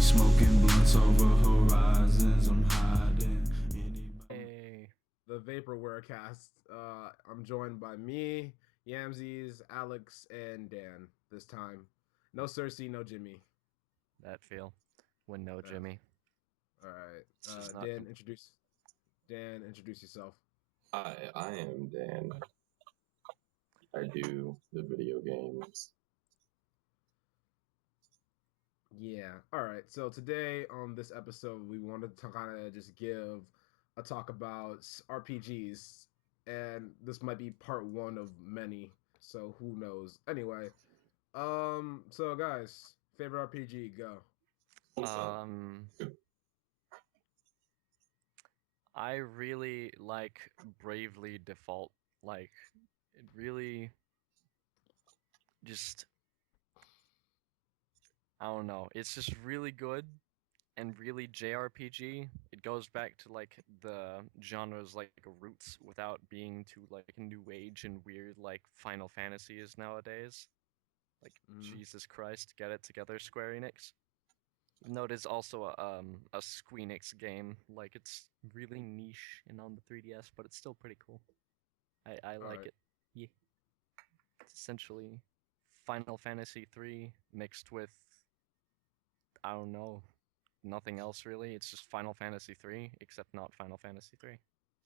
smoking blunts over horizons. I'm hiding. Hey, The Vaporware cast. I'm joined by me, Yamzies, Alex, and Dan this time. No Cersei, no Jimmy. that feel when no Uh, Jimmy. all right. It's just not. Dan, introduce yourself. Hi, I am Dan. I do the video games. Yeah. All right. So today on this episode, we wanted to kind of just give a talk about RPGs, and this might be part one of many. So who knows? Anyway, so guys, favorite RPG, go. Um, I really like Bravely Default. Like, it really just, I don't know. It's just really good and really JRPG. It goes back to like the genre's like roots without being too like new age and weird like Final Fantasy is nowadays. Like, Mhm. Jesus Christ, get it together, Square Enix. No, it is also a Squeenix game. Like it's really niche and on the 3DS, but it's still pretty cool. I All like right. it. Yeah, it's essentially Final Fantasy 3 mixed with I don't know, nothing else really. It's just Final Fantasy 3 except not Final Fantasy 3.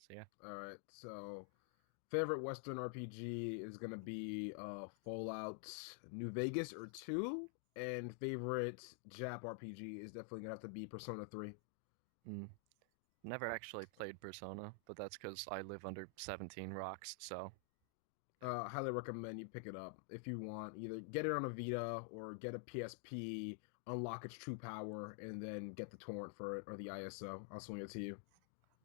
So yeah. All right. So favorite Western RPG is gonna be Fallout New Vegas or 2, and favorite Jap RPG is definitely gonna have to be Persona 3. Mm. Never actually played Persona, but that's because I live under 17 rocks, so Highly recommend you pick it up if you want. Either get it on a Vita or get a PSP, unlock its true power, and then get the torrent for it or the ISO. I'll swing it to you.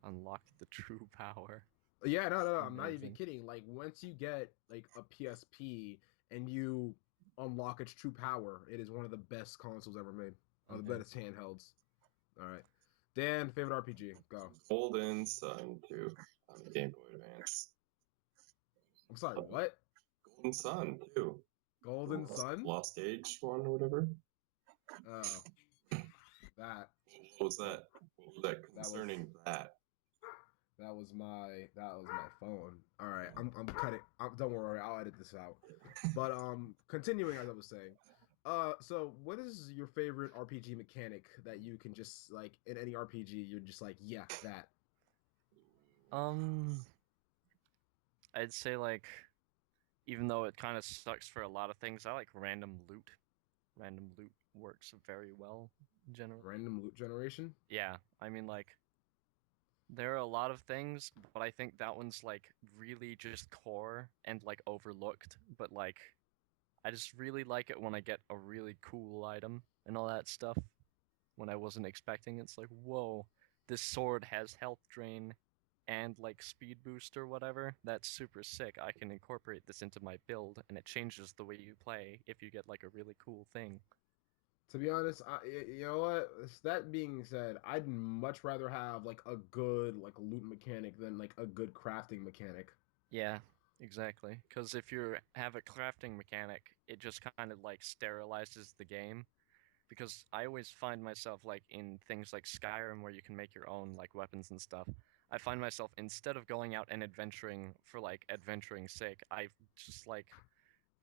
unlock the true power. Yeah, no, I'm not even Amazing. kidding. Like once you get like a PSP and you unlock its true power, it is one of the best consoles ever made. One of the Okay. best handhelds. All right. Dan, favorite RPG, go. Golden Sun 2 on the Game Boy Advance. I'm sorry, what? Golden Sun 2. Golden Lost, Sun? Lost Age one or whatever. Oh, that What was that? What was that that was concerning that? that was my phone. All right, I'm cutting. Don't worry, I'll edit this out. But continuing as I was saying, so what is your favorite RPG mechanic that you can just like in any RPG you're just like yeah that. Um, I'd say like even though it kind of sucks for a lot of things, I like random loot. Random loot works very well generally. Random loot generation? Yeah, I mean like there are a lot of things, but I think that one's like really just core and like overlooked, but like I just really like it when I get a really cool item and all that stuff when I wasn't expecting. It's like, whoa, this sword has health drain and like speed boost or whatever. That's super sick. I can incorporate this into my build and it changes the way you play if you get like a really cool thing. To be honest, you know what? That being said, I'd much rather have like a good like loot mechanic than like a good crafting mechanic. Yeah, exactly. Because if you have a crafting mechanic, it just kind of like sterilizes the game. Because I always find myself like in things like Skyrim where you can make your own like weapons and stuff. I find myself instead of going out and adventuring for like adventuring's sake, I just like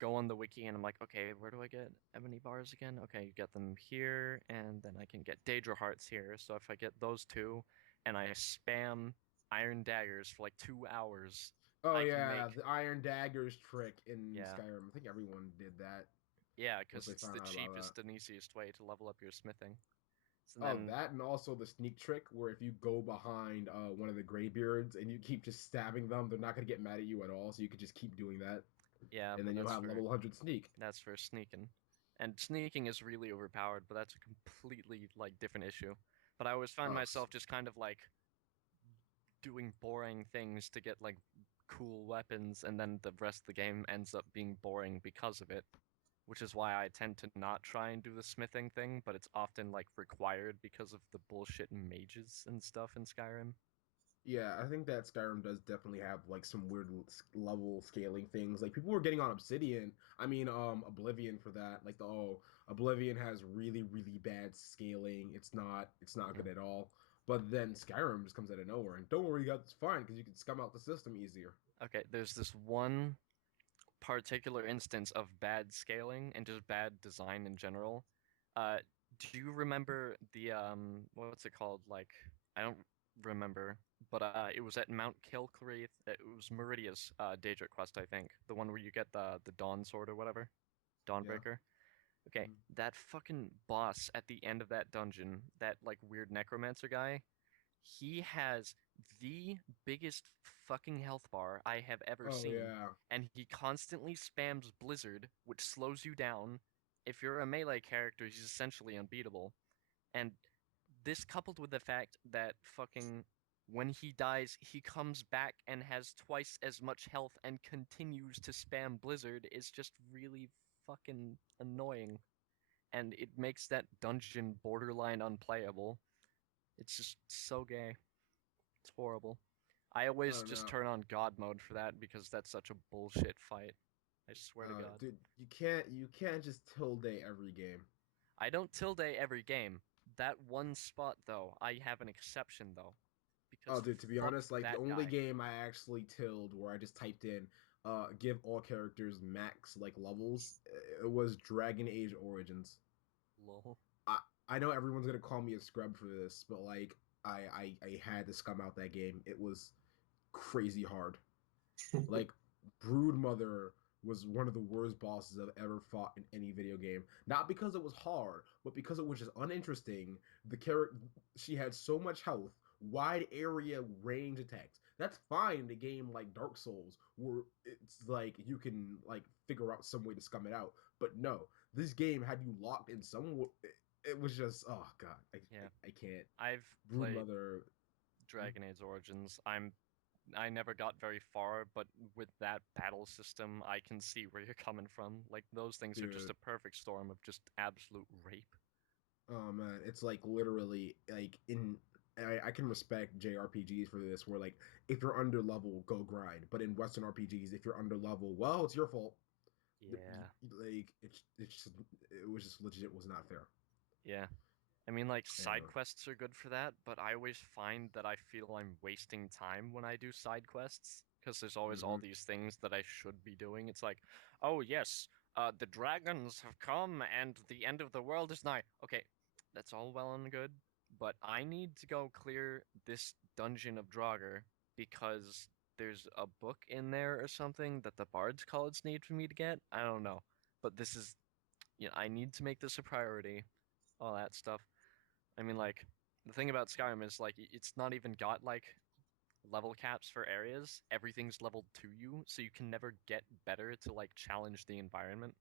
go on the wiki and I'm like, okay, where do I get ebony bars again? Okay, you get them here, and then I can get Daedra hearts here. So if I get those two, and I spam iron daggers for like 2 hours, Oh I can yeah, make the Iron Daggers trick in yeah, Skyrim. I think everyone did that yeah, once because they it's the found out about cheapest that. and easiest way to level up your smithing. So Oh, then that and also the sneak trick where if you go behind one of the graybeards and you keep just stabbing them, they're not gonna get mad at you at all. So you could just keep doing that, yeah, and but then you'll have level 100 sneak. that's for sneaking. And sneaking is really overpowered, but that's a completely like different issue. But I always find Oh, myself just kind of like doing boring things to get like cool weapons, and then the rest of the game ends up being boring because of it. Which is why I tend to not try and do the smithing thing, but it's often like required because of the bullshit mages and stuff in Skyrim. Yeah, I think that Skyrim does definitely have like some weird level scaling things. Like people were getting on Obsidian, Oblivion for that. Like Oblivion has really really bad scaling. It's not good at all. But then Skyrim just comes out of nowhere, and don't worry, you got this fine because you can scum out the system easier. Okay, there's this one particular instance of bad scaling and just bad design in general. Uh, do you remember the what's it called? Like I don't remember, but it was at Mount Kilcreath. It was Meridia's Daedric quest, I think, the one where you get the Dawn sword or whatever, Yeah. Dawnbreaker. Okay, Mhm. that fucking boss at the end of that dungeon, that like weird necromancer guy, he has the biggest fucking health bar I have ever Oh seen, yeah. and he constantly spams Blizzard, which slows you down. If you're a melee character, he's essentially unbeatable. And this coupled with the fact that fucking when he dies, he comes back and has twice as much health and continues to spam Blizzard is just really fucking annoying. And it makes that dungeon borderline unplayable. It's just so gay. It's horrible. I I always don't just know. turn on God mode for that because that's such a bullshit fight. I swear to God. Dude, you can't just tilde every game. I don't tilde every game. That one spot though, I have an exception though. Oh, Because dude, to be fuck honest, like the that only guy. game I actually tilled where I just typed in give all characters max like levels, it was Dragon Age Origins. Lol. I I know everyone's gonna call me a scrub for this, but like I had to scum out that game. It was crazy hard. Like Broodmother was one of the worst bosses I've ever fought in any video game. Not because it was hard, but because it was just uninteresting. The character she had so much health, wide area range attacks. That's fine in a game like Dark Souls, where it's like you can like figure out some way to scum it out. But no, this game had you locked in some. It was just oh god, Yeah. I can't. I've played Broodmother, Dragon Age Origins. I never got very far, but with that battle system, I can see where you're coming from. Like those things are just dude. a perfect storm of just absolute rape. Oh man, it's like literally like in I can respect JRPGs for this where like if you're under level, go grind. But in Western RPGs, if you're under level, well, it's your fault. Yeah. Like it was just legit was not fair. Yeah. I mean, like, side Anyway. quests are good for that, but I always find that I feel I'm wasting time when I do side quests, because there's always all Hmm. these things that I should be doing. It's like, oh yes, the dragons have come and the end of the world is nigh. Okay, that's all well and good, but I need to go clear this dungeon of Draugr because there's a book in there or something that the Bard's College need for me to get. I don't know, but this is, I need to make this a priority, all that stuff. I mean, like, the thing about Skyrim is, like, it's not even got, like, level caps for areas. Everything's leveled to you, so you can never get better to, like, challenge the environment.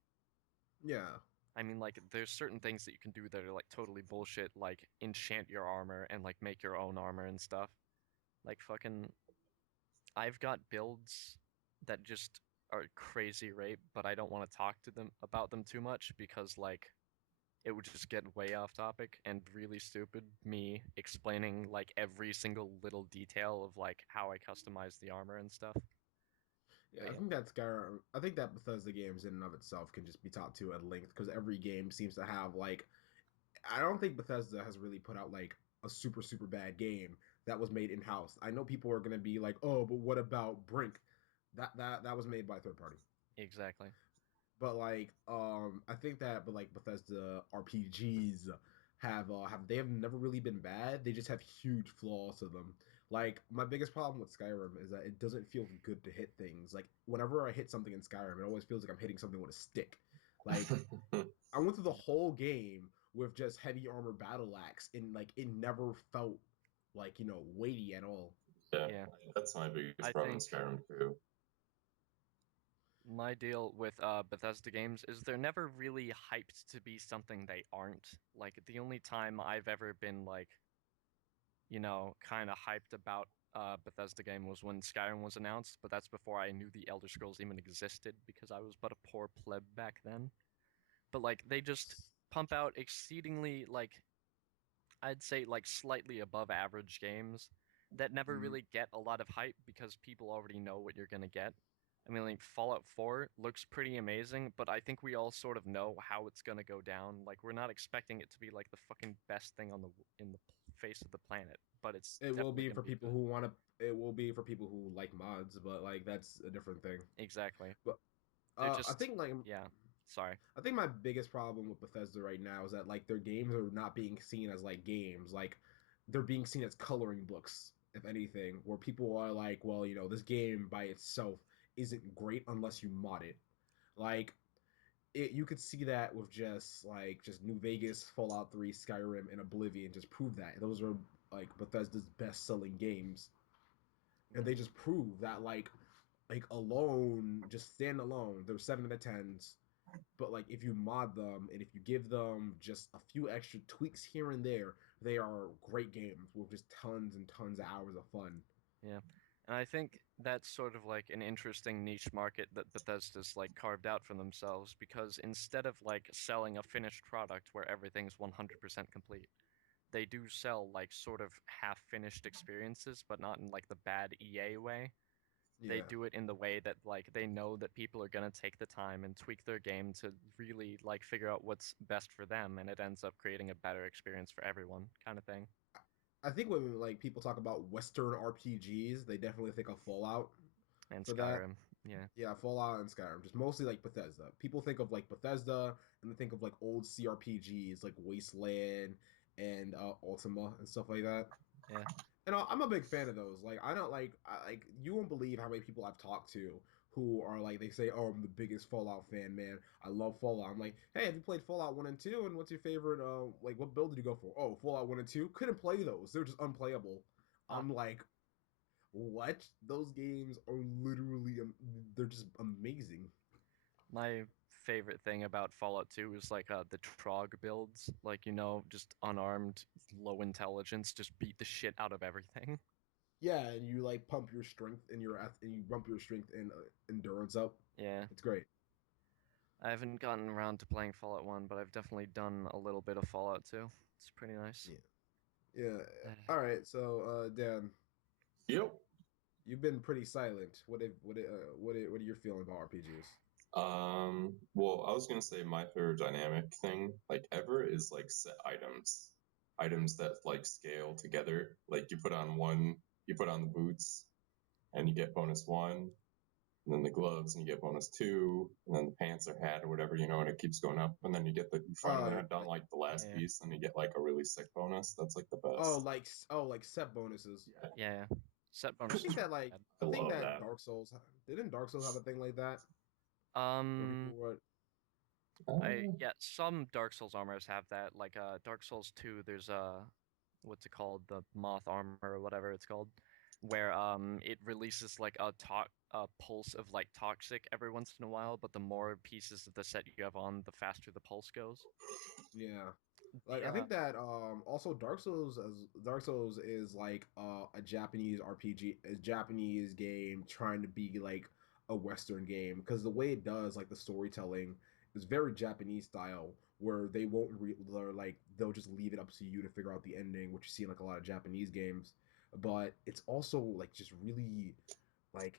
Yeah. I mean, like, there's certain things that you can do that are, like, totally bullshit, like, enchant your armor and, like, make your own armor and stuff. Like, fucking, I've got builds that just are crazy rape, but I don't want to talk to them about them too much because, like, it would just get way off topic and really stupid me explaining like every single little detail of like how I customize the armor and stuff. Yeah, But I yeah, think that Skyrim. I think that Bethesda games in and of itself can just be talked to at length because every game seems to have like. I don't think Bethesda has really put out like a super super bad game that was made in house. I know people are gonna be like, oh, but what about Brink? That was made by a third party. exactly. But like I think that but like Bethesda RPGs have they have never really been bad. They just have huge flaws to them. Like my biggest problem with Skyrim is that it doesn't feel good to hit things. Like whenever I hit something in Skyrim, it always feels like I'm hitting something with a stick. Like I went through the whole game with just heavy armor battle axe and like it never felt like, weighty at all. Yeah, Yeah. that's my biggest I problem in think Skyrim too. my deal with Bethesda games is they're never really hyped to be something they aren't. Like the only time I've ever been like, kind of hyped about Bethesda game was when Skyrim was announced, but that's before I knew the Elder Scrolls even existed because I was but a poor pleb back then. But like they just pump out exceedingly like I'd say like slightly above average games that never Mhm. really get a lot of hype because people already know what you're gonna get. I mean, like Fallout 4 looks pretty amazing, but I think we all sort of know how it's gonna go down. Like we're not expecting it to be like the fucking best thing on the face of the planet, but it's It will definitely be gonna for be people good. who want to. It will be for people who like mods, but like that's a different thing. Exactly. But They're I just think like yeah. Sorry. I think my biggest problem with Bethesda right now is that like their games are not being seen as like games, like they're being seen as coloring books, if anything, where people are like, well, this game by itself isn't great unless you mod it. Like you could see that with just New Vegas, Fallout 3, Skyrim, and Oblivion just prove that. Those are like Bethesda's best-selling games. And they just prove that like alone, just stand alone, they're 7 out of 10s. But like if you mod them and if you give them just a few extra tweaks here and there, they are great games with just tons and tons of hours of fun. Yeah. And I think that's sort of like an interesting niche market that Bethesda's like carved out for themselves because instead of like selling a finished product where everything's 100% complete, they do sell like sort of half-finished experiences, but not in like the bad EA way. They Yeah. do it in the way that like they know that people are gonna take the time and tweak their game to really like figure out what's best for them, and it ends up creating a better experience for everyone, kind of thing. I think when like people talk about Western RPGs, they definitely think of Fallout And for that. Skyrim, yeah, Yeah, Fallout and Skyrim, just mostly like Bethesda. People think of like Bethesda and they think of like old CRPGs like Wasteland and Ultima and stuff like that. yeah. And I'm a big fan of those. Like I don't like you won't believe how many people I've talked to who are like they say, "Oh, I'm the biggest Fallout fan, man. I love Fallout." I'm like, "Hey, have you played Fallout 1 and 2? And what's your favorite like what build did you go for?" "Oh, Fallout 1 and 2. Couldn't play those. They're just unplayable." Ah, I'm like, "What? Those games are literally they're just amazing." my favorite thing about Fallout 2 is like the Trog builds, like just unarmed, low intelligence, just beat the shit out of everything. Yeah, and you like pump your strength and you bump your strength and endurance up. Yeah, It's great. I haven't gotten around to playing Fallout 1, but I've definitely done a little bit of Fallout 2. It's pretty nice. Yeah. Yeah. All right. So, Dan, Yep. you've been pretty silent. What are your feelings about RPGs? Well, I was gonna say my favorite dynamic thing, like ever, is like set items. Items that like scale together. Like you put on one, you put on the boots, and you get bonus 1, and then the gloves, and you get bonus 2, and then the pants or hat or whatever, and it keeps going up. And then you finally have done like the last Yeah, piece, and you get like a really sick bonus. That's like the Oh, best. like set bonuses. Yeah, yeah. Set I bonuses think that are like bad. I I think love that that. Dark Souls didn't Dark Souls have a thing like that where people Um, were I Uh, yeah, some Dark Souls armors have that. Like Dark Souls 2, there's what's it called? The moth armor or whatever it's called, where it releases like a pulse of like toxic every once in a while, but the more pieces of the set you have on, the faster the pulse goes. yeah. Like The I think that also Dark Souls is like a Japanese RPG, a Japanese game trying to be like a Western game because the way it does like the storytelling is very Japanese style where they're like they'll just leave it up to you to figure out the ending, which you see in like a lot of Japanese games. But it's also like just really like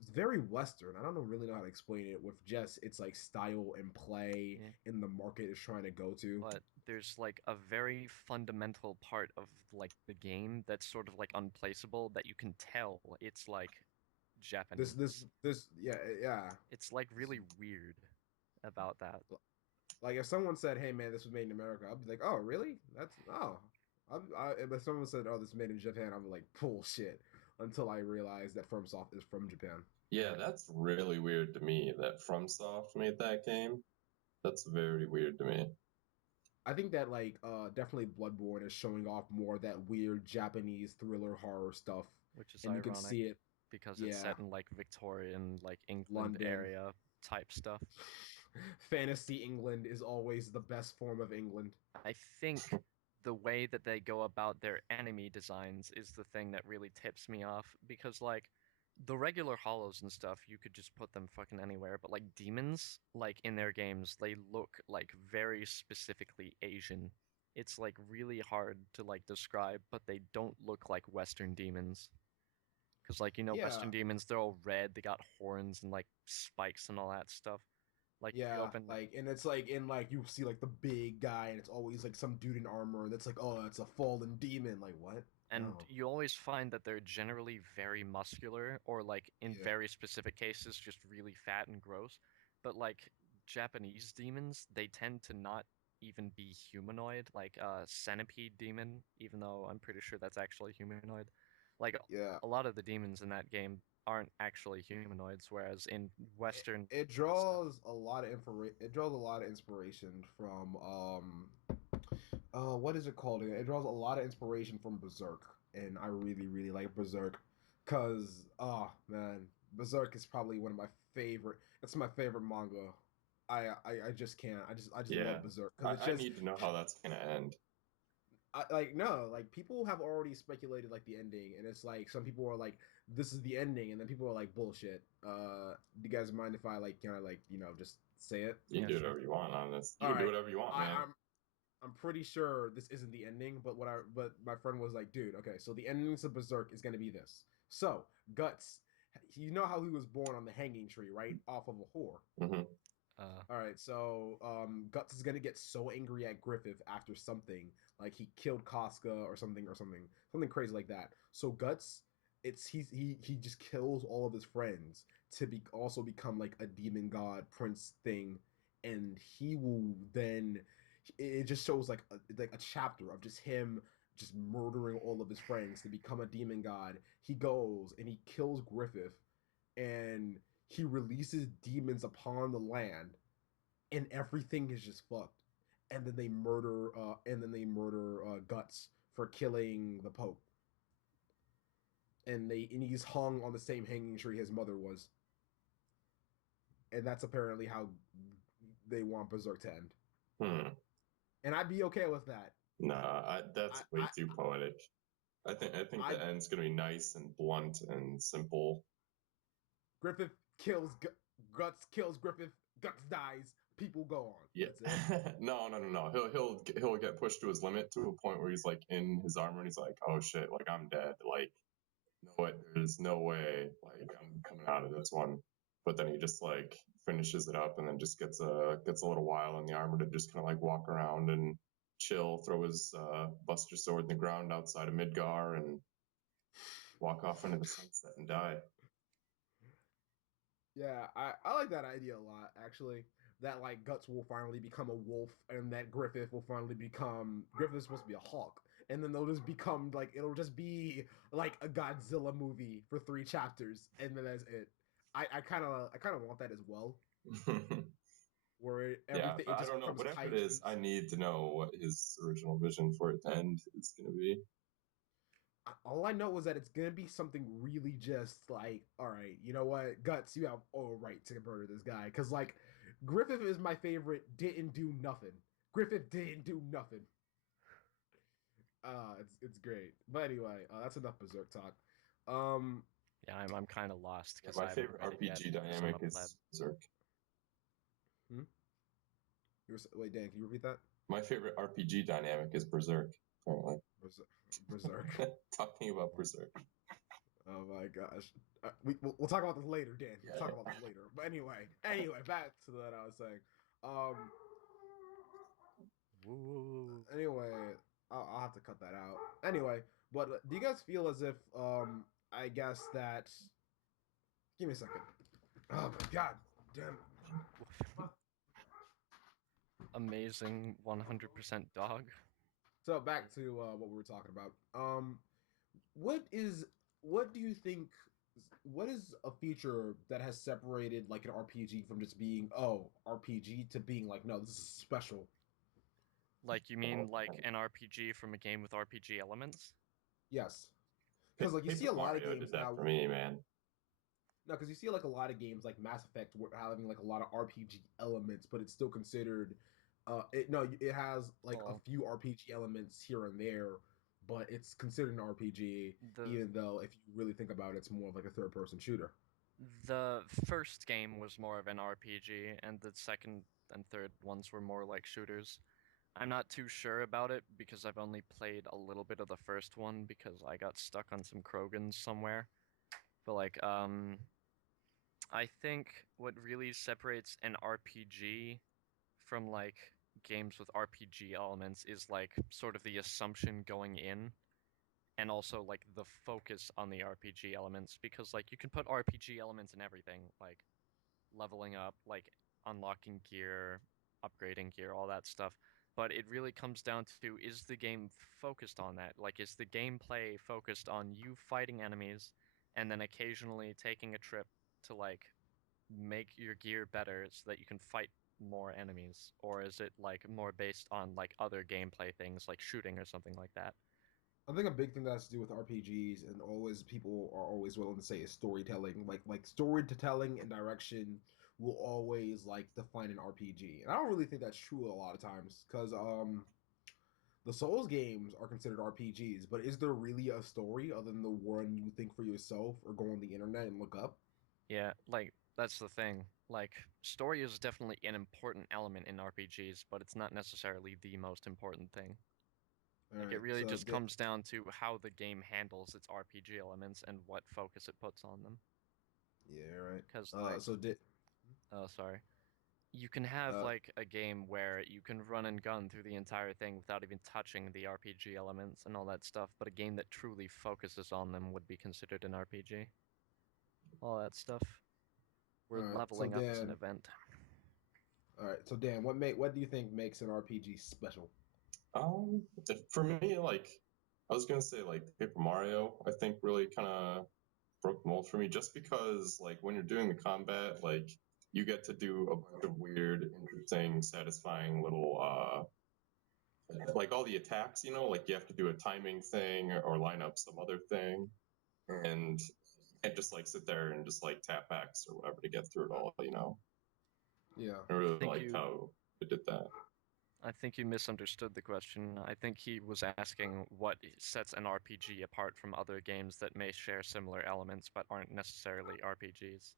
it's very Western. I don't really know how to explain it with just its like style and play yeah, in the market is trying to go to. but there's like a very fundamental part of like the game that's sort of like unplaceable that you can tell it's like This this Japanese. this yeah yeah. It's like really weird about that. Like if someone said, "Hey man, this was made in America," I'd be like, "Oh really? That's oh." If someone said, "Oh, this is made in Japan," I'm like, "Bullshit." Until I realized that FromSoft is from Japan. yeah, that's really weird to me that FromSoft made that game. That's very weird to me. I think that like definitely Bloodborne is showing off more of that weird Japanese thriller horror stuff, Which is and you can ironic see it. because it's Yeah, set in like Victorian, like England London. area type stuff. Fantasy England is always the best form of England. I think the way that they go about their enemy designs is the thing that really tips me off because like the regular hollows and stuff, you could just put them fucking anywhere, but like demons, like in their games, they look like very specifically Asian. it's like really hard to like describe, but they don't look like Western demons. Because like Western Yeah, demons, they're all red, they got horns and like spikes and all that stuff. Like if you yeah, open, like, and it's like, and like you see like the big guy, and it's always like some dude in armor that's like, oh, it's a fallen demon. Like what? and No. you always find that they're generally very muscular, or like in Yeah, very specific cases, just really fat and gross. But like Japanese demons, they tend to not even be humanoid, like centipede demon, even though I'm pretty sure that's actually humanoid. Like yeah. a lot of the demons in that game aren't actually humanoids, whereas in Western It stuff, draws a lot of it draws a lot of inspiration from what is it called again? It draws a lot of inspiration from Berserk, and I really really like Berserk, cause oh man, Berserk is probably one of my favorite. It's my favorite manga. I just can't. I just Yeah, love Berserk because it's I just need to know how that's gonna end. like no, like people have already speculated like the ending, and it's like some people are like, this is the ending, and then people are like, bullshit. Do you guys mind if I like kind of like just say it? You yeah, can do sure. whatever you want on this. You All can do right, whatever you want, I, man. I'm pretty sure this isn't the ending, but my friend was like, dude, okay, so the ending of Berserk is gonna be this. So Guts, you know how he was born on the hanging tree, right, off of a whore. Hmm. All right, so Guts is gonna get so angry at Griffith after something, like he killed Casca or something crazy like that. So Guts, he just kills all of his friends to be also become like a demon god prince thing, and he will then. It just shows like a chapter of just him just murdering all of his friends to become a demon god. He goes and he kills Griffith, and he releases demons upon the land, and everything is just fucked. And then they murder Guts for killing the Pope. And he's hung on the same hanging tree his mother was. And that's apparently how they want Berserk to end. Hmm. And I'd be okay with that. Nah, that's way I too poetic. I think I the end's gonna be nice and blunt and simple. Griffith Guts kills Griffith, Guts dies, people go on. Yeah. That's it. No. He'll get pushed to his limit to a point where he's like in his armor and he's like, oh shit, like I'm dead. Like no way, there's no way like I'm coming out of this one. But then he just like finishes it up and then just gets a little while in the armor to just kind of like walk around and chill, throw his Buster sword in the ground outside of Midgar and walk off into the sunset and die. Yeah, I like that idea a lot, actually. That like Guts will finally become a wolf, and that Griffith will finally become Griffith's supposed to be a hawk, and then they'll just become like it'll just be like a Godzilla movie for 3 chapters, and then that's it. I kind of want that as well, where Yeah, everything but it I just don't know. becomes Whatever it is, kaijus. I need to know what his original vision for it to end is going to be. All I know is that it's gonna be something really just like, all right, you know what, Guts, you have all right to murder this guy, because like Griffith is my favorite. Didn't do nothing. Griffith didn't do nothing. It's great. But anyway, that's enough Berserk talk. Um, Yeah, I'm kind of lost Yeah, because my I haven't favorite read it yet RPG because I'm dynamic a pleb. is Berserk. wait, Dan, can you repeat that? My favorite RPG dynamic is Berserk. Apparently, Berserk. talking about Berserk. Oh my gosh. We'll talk about this later, Dan. We'll talk Yeah. about this later. But anyway, back to what I was saying. Woo. Anyway, I'll have to cut that out. Anyway, but do you guys feel as if I guess that? Give me a second. Oh my god, damn. Amazing 100% dog. So back to what we were talking about. What is what do you think? What is a feature that has separated like an RPG from just being RPG to being like no, this is special? Like you mean like an RPG from a game with RPG elements? Yes, because like you see Paper a lot of Mario games did that now. for me, man. No, because you see like a lot of games like Mass Effect having like a lot of RPG elements, but it's still considered. It has like a Well, few RPG elements here and there, but it's considered an RPG, the even though if you really think about it, it's more of like a third-person shooter. the first game was more of an RPG, and the second and third ones were more like shooters. I'm not too sure about it because I've only played a little bit of the first one because I got stuck on some Krogans somewhere. But like, I think what really separates an RPG from like games with RPG elements is like sort of the assumption going in and also like the focus on the RPG elements because like you can put RPG elements in everything, like leveling up, like unlocking gear, upgrading gear, all that stuff. But it really comes down to, is the game focused on that? Like, is the gameplay focused on you fighting enemies and then occasionally taking a trip to like make your gear better so that you can fight more enemies? Or is it like more based on like other gameplay things like shooting or something like that? I think a big thing that has to do with RPGs, and always people are always willing to say, is storytelling. Like storytelling and direction will always like define an RPG, and I don't really think that's true a lot of times because the Souls games are considered RPGs, but is there really a story other than the one you think for yourself or go on the internet and look up? Yeah, like that's the thing. Like story is definitely an important element in RPGs, but it's not necessarily the most important thing. All Like it right, really so just comes down to how the game handles its RPG elements and what focus it puts on them. yeah, right. Because like, So did oh sorry, you can have uh like a game where you can run and gun through the entire thing without even touching the RPG elements and all that stuff, but a game that truly focuses on them would be considered an RPG. All that stuff. all Where right, so leveling up is an Dan, event. all right, so Dan, what do you think makes an RPG special? Um, for me, like I was gonna say, like Paper Mario, I think really kind of broke the mold for me, just because like when you're doing the combat, like you get to do a bunch of weird, interesting, satisfying little like all the attacks, like you have to do a timing thing or line up some other thing, and just like sit there and just like tap X or whatever to get through it all. Yeah. I I really think like you how it did that. I think you misunderstood the question. I think he was asking what sets an RPG apart from other games that may share similar elements but aren't necessarily RPGs.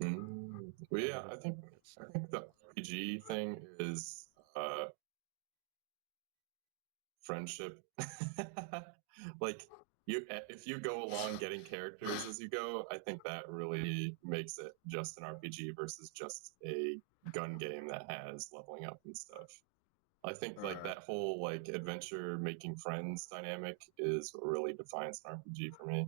Well, Yeah, yeah, that was I think just I think the RPG thing is friendship. Like if you go along getting characters as you go, I think that really makes it just an RPG versus just a gun game that has leveling up and stuff. I think All like right. that whole like adventure making friends dynamic is what really defines an RPG for me.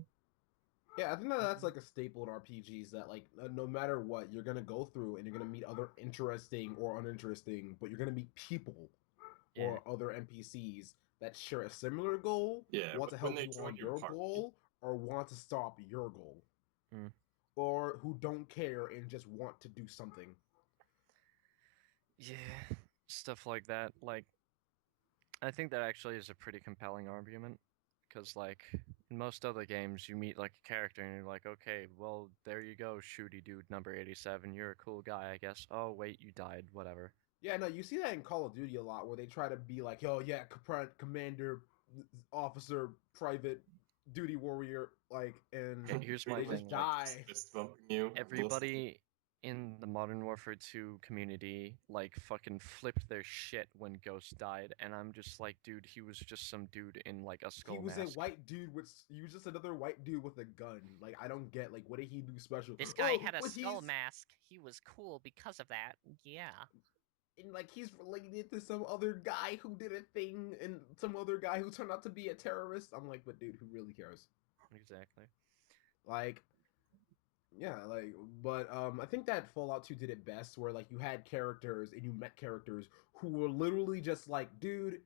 Yeah, I think that that's like a staple in RPGs that like no matter what, you're gonna go through and you're gonna meet other interesting or uninteresting, but you're gonna meet people yeah. or other NPCs that share a similar goal, Yeah, want but to when help they you join on your your party, goal, or want to stop your goal, Mm. or who don't care and just want to do something. Yeah, stuff like that. Like, I think that actually is a pretty compelling argument. Because, like, in most other games, you meet, like, a character and you're like, okay, well, there you go, shooty dude number 87. You're a cool guy, I guess. Oh, wait, you died. Whatever. Yeah, no, you see that in Call of Duty a lot, where they try to be like, "Yo, yeah, commander, officer, private, duty warrior," like, and Here's my they thing. just Like, die. fist bumping you. everybody in the Modern Warfare 2 community like fucking flipped their shit when Ghost died, and I'm just like, dude, he was just some dude in like a He skull was a mask. white dude with. He was just another white dude with a gun. Like, I don't get. Like, what did he do special? This guy Oh, had a but skull he's mask. He was cool because of that. Yeah. and like he's related to some other guy who did a thing, and some other guy who turned out to be a terrorist. I'm like, but dude, who really cares? Exactly. Like, yeah, like, but I think that Fallout 2 did it best, where like you had characters and you met characters who were literally just like, dude,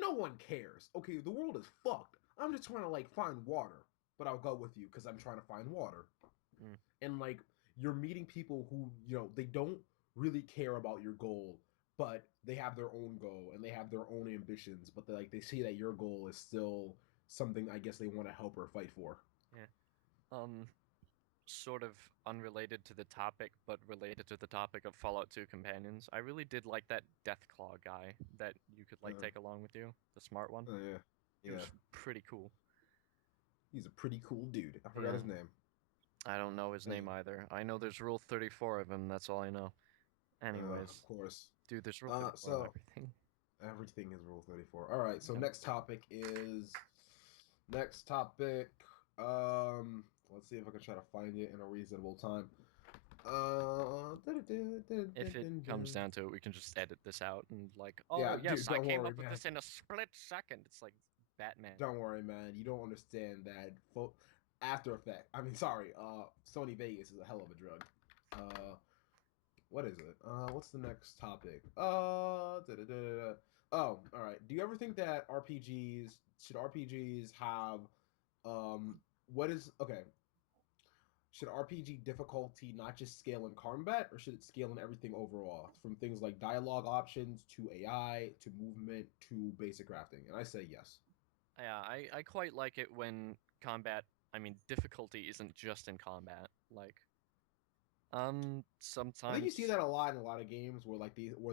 no one cares. Okay, the world is fucked. I'm just trying to like find water, but I'll go with you because I'm trying to find water. Mm. And like you're meeting people who they don't really care about your goal, but they have their own goal and they have their own ambitions, but they see that your goal is still something I guess they want to help or fight for. Yeah. Sort of unrelated to the topic, but related to the topic of Fallout 2 companions. I really did like that Deathclaw guy that you could like Uh, take along with you, the smart one. yeah, He yeah. was pretty cool. He's a pretty cool dude. I forgot Yeah. his name. I don't know his name either. I know there's Rule 34 of him. That's all I know. Anyways, Of course. dude, there's Rule 34 of So everything. Everything is rule 34. All right. So Yep. next topic. Let's see if I can try to find it in a reasonable time. If it comes down to it, we can just edit this out and like, oh Yeah, yes, dude, I don't came worry, up with man. this in a split second. It's like Batman. Don't worry, man. You don't understand that. After Effect. I mean, sorry. Sony Vegas is a hell of a drug. What is it? What's the next topic? Oh, all right. Do you ever think that RPGs have what is okay? Should RPG difficulty not just scale in combat, or should it scale in everything overall? From things like dialogue options to AI to movement to basic crafting. And I say yes. Yeah, I quite like it when combat, I mean, difficulty isn't just in combat. Like, I think you see sometimes that a lot in a lot of games where they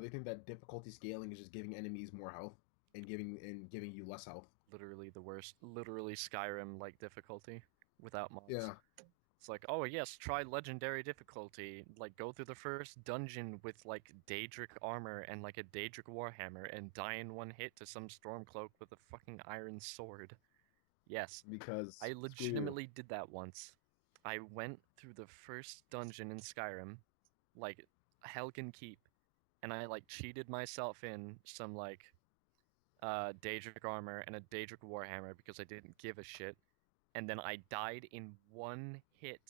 think that difficulty scaling is just giving enemies more health and giving you less health. literally the worst, literally Skyrim like difficulty without mods. Yeah. It's like, oh yes, try legendary difficulty. Like, go through the first dungeon with like Daedric armor and like a Daedric warhammer and die in one hit to some Stormcloak with a fucking iron sword. Yes, Because I screw you. legitimately did that once. I went through the first dungeon in Skyrim, like Helgen Keep, and I like cheated myself in some like Daedric armor and a Daedric warhammer because I didn't give a shit. And then I died in one hit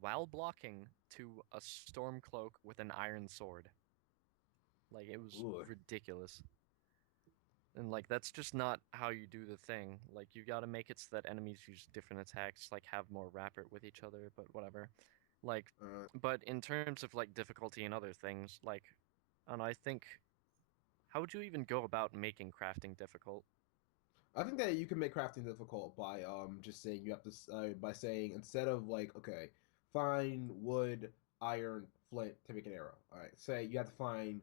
while blocking to a Stormcloak with an iron sword. Like, it was Ooh. ridiculous. And like, that's just not how you do the thing. Like, you gotta make it so that enemies use different attacks, like have more rapport with each other, but whatever. Like, but in terms of like difficulty and other things, like, and I think, how would you even go about making crafting difficult? I think that you can make crafting difficult by just saying you have to by saying instead of like okay, find wood, iron, flint to make an arrow. All right, say you have to find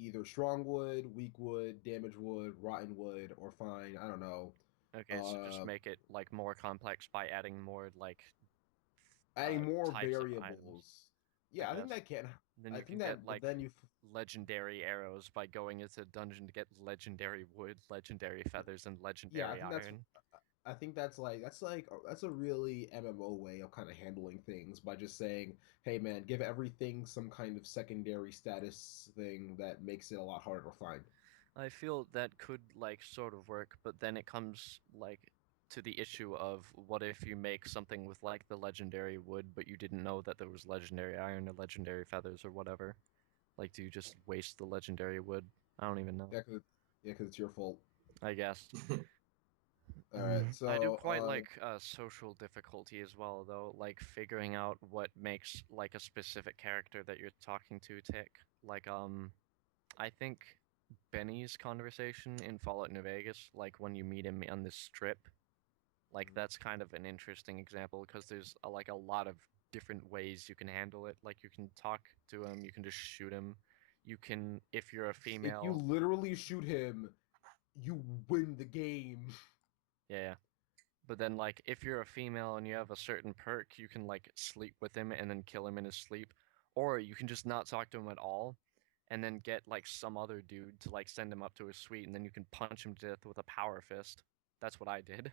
either strong wood, weak wood, damaged wood, rotten wood, or find I don't know Okay, so just make it like more complex by adding more like adding more types of items, variables. I Yeah, I think guess. that can. Then I you think can get that, but like then you. legendary arrows by going into a dungeon to get legendary wood, legendary feathers, and Yeah, legendary iron. I think that's a really MMO way of kind of handling things by just saying, "Hey man, give everything some kind of secondary status thing that makes it a lot harder to find." I feel that could like sort of work, but then it comes like to the issue of what if you make something with like the legendary wood, but you didn't know that there was legendary iron or legendary feathers or whatever. Like, do you just waste the legendary wood? I don't even know. Yeah, because it's your fault. I guess. All right, I do so quite like social difficulty as well, though, like figuring out what makes like a specific character that you're talking to tick. Like, I think Benny's conversation in Fallout New Vegas, like when you meet him on this strip, like that's kind of an interesting example because there's like a lot of different ways you can handle it. Like, you can talk to him, you can just shoot him, you can, if you're a if you female, literally shoot him, you win the game. yeah. But then, like, if you're a female and you have a certain perk, you can, like, sleep with him and then kill him in his sleep. Or you can just not talk to him at all and then get, like, some other dude to, like, send him up to his suite and then you can punch him to death with a power fist. That's what I did.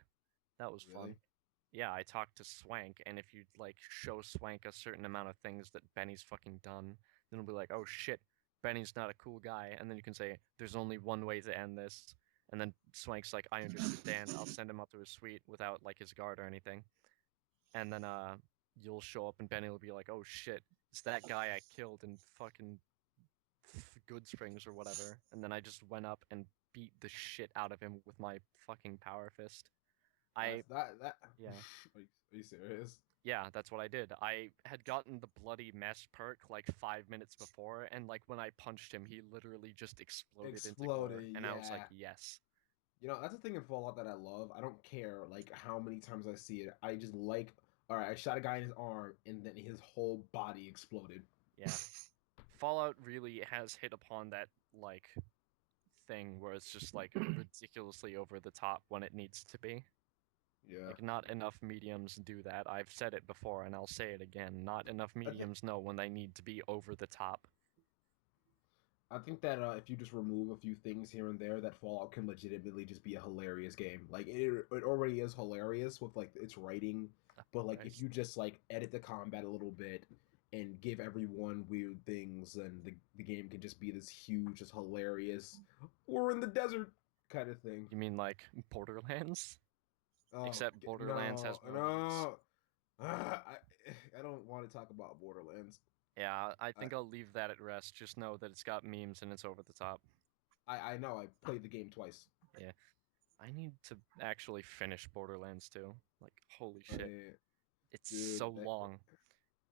That was fun. Really? Yeah, I talked to Swank, and if you, like, show Swank a certain amount of things that Benny's fucking done, then he'll be like, oh shit, Benny's not a cool guy. And then you can say, there's only one way to end this. And then Swank's like, I understand. I'll send him up to his suite without like his guard or anything. And then you'll show up and Benny will be like, oh shit, it's that guy I killed in fucking Good Springs or whatever. And then I just went up and beat the shit out of him with my fucking power fist. I That. yeah. Are you serious? Yeah, that's what I did. I had gotten the bloody mess perk like 5 minutes before, and like when I punched him, he literally just exploded into gore, Exploded, and I was like, yeah. yes. You know, that's the thing in Fallout that I love. I don't care like how many times I see it. I just like, all right, I shot a guy in his arm and then his whole body exploded. Yeah. Fallout really has hit upon that like thing where it's just like ridiculously over the top when it needs to be. Yeah. Like, not enough mediums do that. I've said it before and I'll say it again. Not enough I think mediums know when they need to be over the top. I think that if you just remove a few things here and there, that Fallout can legitimately just be a hilarious game. Like it already is hilarious with like its writing, but like if Nice. you just like edit the combat a little bit and give everyone weird things, then the game can just be this huge, just hilarious. We're in the desert kind of thing. You mean like Borderlands? Oh Except Borderlands has no, more memes. no! Ah, I don't want to talk about Borderlands. Yeah, I I think I'll leave that at rest. Just know that it's got memes and it's over the top. I know I played the game twice. Yeah. I need to actually finish Borderlands 2. Like, holy shit. I, It's so dude, long.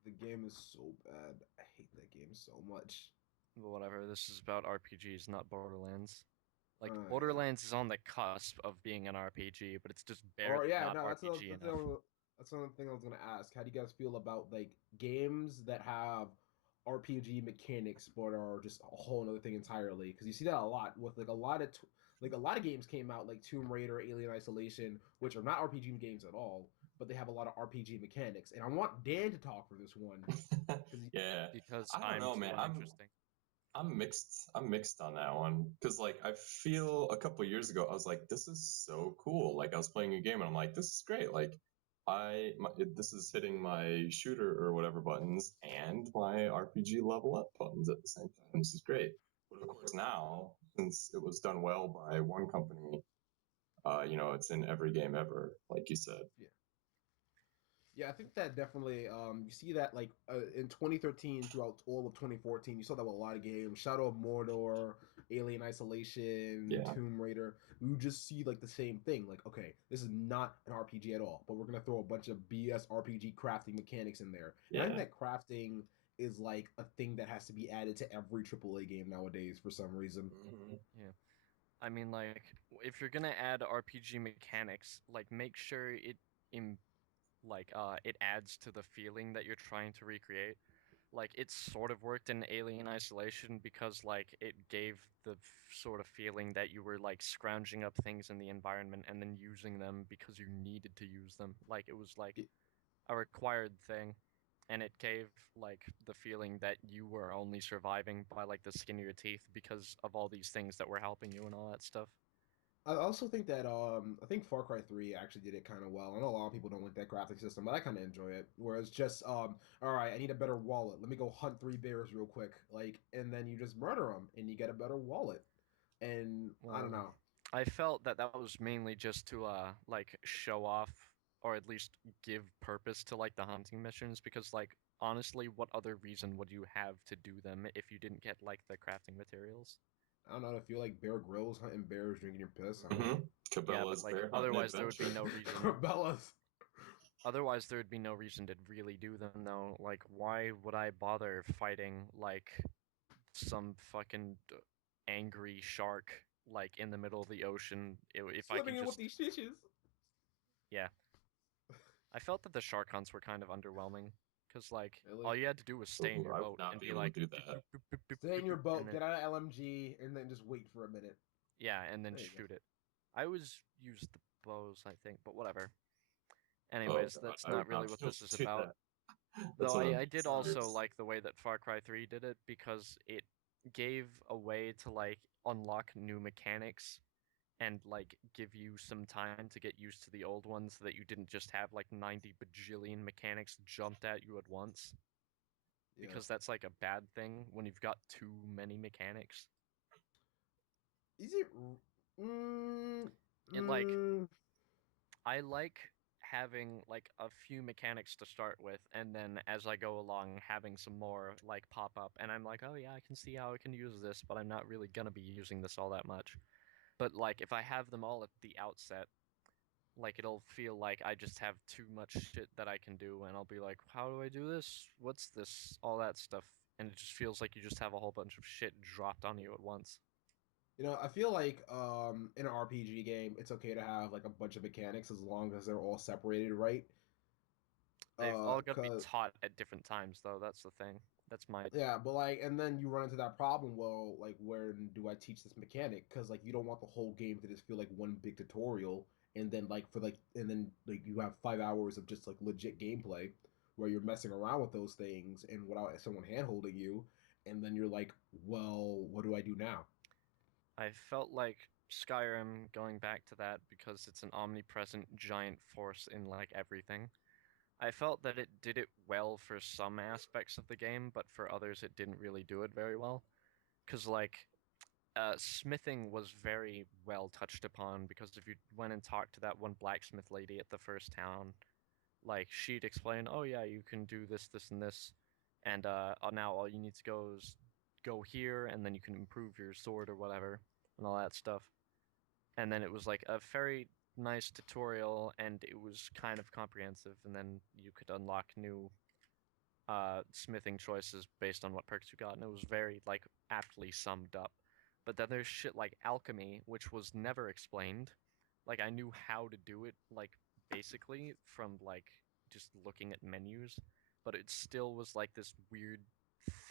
the game is so bad. I hate that game so much. But whatever, this is about RPGs, not Borderlands. Like, Yeah. Borderlands is on the cusp of being an RPG, but it's just barely Or yeah, not no, RPG enough. that's another thing I was gonna ask. How do you guys feel about like games that have RPG mechanics but are just a whole other thing entirely? Because you see that a lot with like a lot of games came out like Tomb Raider, Alien Isolation, which are not RPG games at all, but they have a lot of RPG mechanics. And I want Dan to talk for this one because Yeah. Because I don't I'm know, too man. uninteresting. I'm mixed. I'm mixed on that one because, like, I feel a couple years ago, I was like, "This is so cool!" Like, I was playing a game, and I'm like, "This is great!" Like, this is hitting my shooter or whatever buttons and my RPG level up buttons at the same time. This is great. But of course, now since it was done well by one company, it's in every game ever, like you said. yeah, I think that definitely you see that like in 2013 throughout all of 2014, you saw that with a lot of games, Shadow of Mordor, Alien Isolation, Yeah, Tomb Raider. We would just see like the same thing. Like, okay, this is not an RPG at all, but we're gonna throw a bunch of BS RPG crafting mechanics in there. And I think yeah. that crafting is like a thing that has to be added to every AAA game nowadays for some reason. Mhm. Yeah. I mean, like, if you're gonna add RPG mechanics, like, make sure in it adds to the feeling that you're trying to recreate. Like, it sort of worked in Alien Isolation because, like, it gave the sort of feeling that you were, like, scrounging up things in the environment and then using them because you needed to use them. Like, it was, like, a required thing. And it gave, like, the feeling that you were only surviving by, like, the skin of your teeth because of all these things that were helping you and all that stuff. I also think that I think Far Cry 3 actually did it kind of well. I know a lot of people don't like that graphic system, but I kind of enjoy it. Whereas just all right, I need a better wallet. Let me go hunt three bears real quick. Like, and then you just murder them and you get a better wallet. And I don't Well, know. I felt that that was mainly just to like show off or at least give purpose to like the hunting missions because like honestly, what other reason would you have to do them if you didn't get like the crafting materials? I don't know. If you like Bear Grylls hunting bears, drinking your piss. I don't know. Hmm. Yeah, but Cabela's like Bear Hunting otherwise there would be Adventure. no reason. Corbella's. Otherwise there would be no reason to really do them though. Like why would I bother fighting like some fucking angry shark like in the middle of the ocean if I Swimming can in with just these fishes. yeah. I felt that the shark hunts were kind of underwhelming because like all Really? you had to do was stay in Ooh, your I would boat not and be be able like to do boop, that. boop, boop, boop, boop, Stay in boop, your boop, and boat, then get out of LMG, and then just wait for a minute. yeah, and then There you go. shoot it. I always used the bows, I think, but whatever. Oh Anyways, god, that's I not would really not what be able this to is do about. that. That's Though one of I the did also fears. like the way that Far Cry 3 did it because it gave a way to like unlock new mechanics and like give you some time to get used to the old ones so that you didn't just have like 90 bajillion mechanics jumped at you at once Yeah. because that's like a bad thing when you've got too many mechanics. Is it? Mm, And like mm, I like having like a few mechanics to start with and then as I go along having some more like pop up and I'm like, "Oh yeah, I can see how I can use this, but I'm not really gonna be using this all that much." But like if I have them all at the outset, like it'll feel like I just have too much shit that I can do and I'll be like, "How do I do this? What's this?" all that stuff. And it just feels like you just have a whole bunch of shit dropped on you at once. I feel like in an RPG game, it's okay to have like a bunch of mechanics as long as they're all separated right. They've all got to be Cause taught at different times though. That's the thing. That's my yeah, but like, and then you run into that problem. Well, like, where do I teach this mechanic? Because like, you don't want the whole game to just feel like one big tutorial, and then you have 5 hours of just like legit gameplay where you're messing around with those things and without someone hand holding you, and then you're like, well, what do I do now? I felt like Skyrim, going back to that because it's an omnipresent giant force in like everything. I felt that it did it well for some aspects of the game, but for others it didn't really do it very well. Because like smithing was very well touched upon because if you went and talked to that one blacksmith lady at the first town, like she'd explain, oh yeah, you can do this, this, and this, and now all you need to go is go here, and then you can improve your sword or whatever, and all that stuff. And then it was like a very nice tutorial, and it was kind of comprehensive, and then you could unlock new smithing choices based on what perks you got, and it was very like aptly summed up. But then there's shit like alchemy, which was never explained. Like I knew how to do it, like basically from like just looking at menus, but it still was like this weird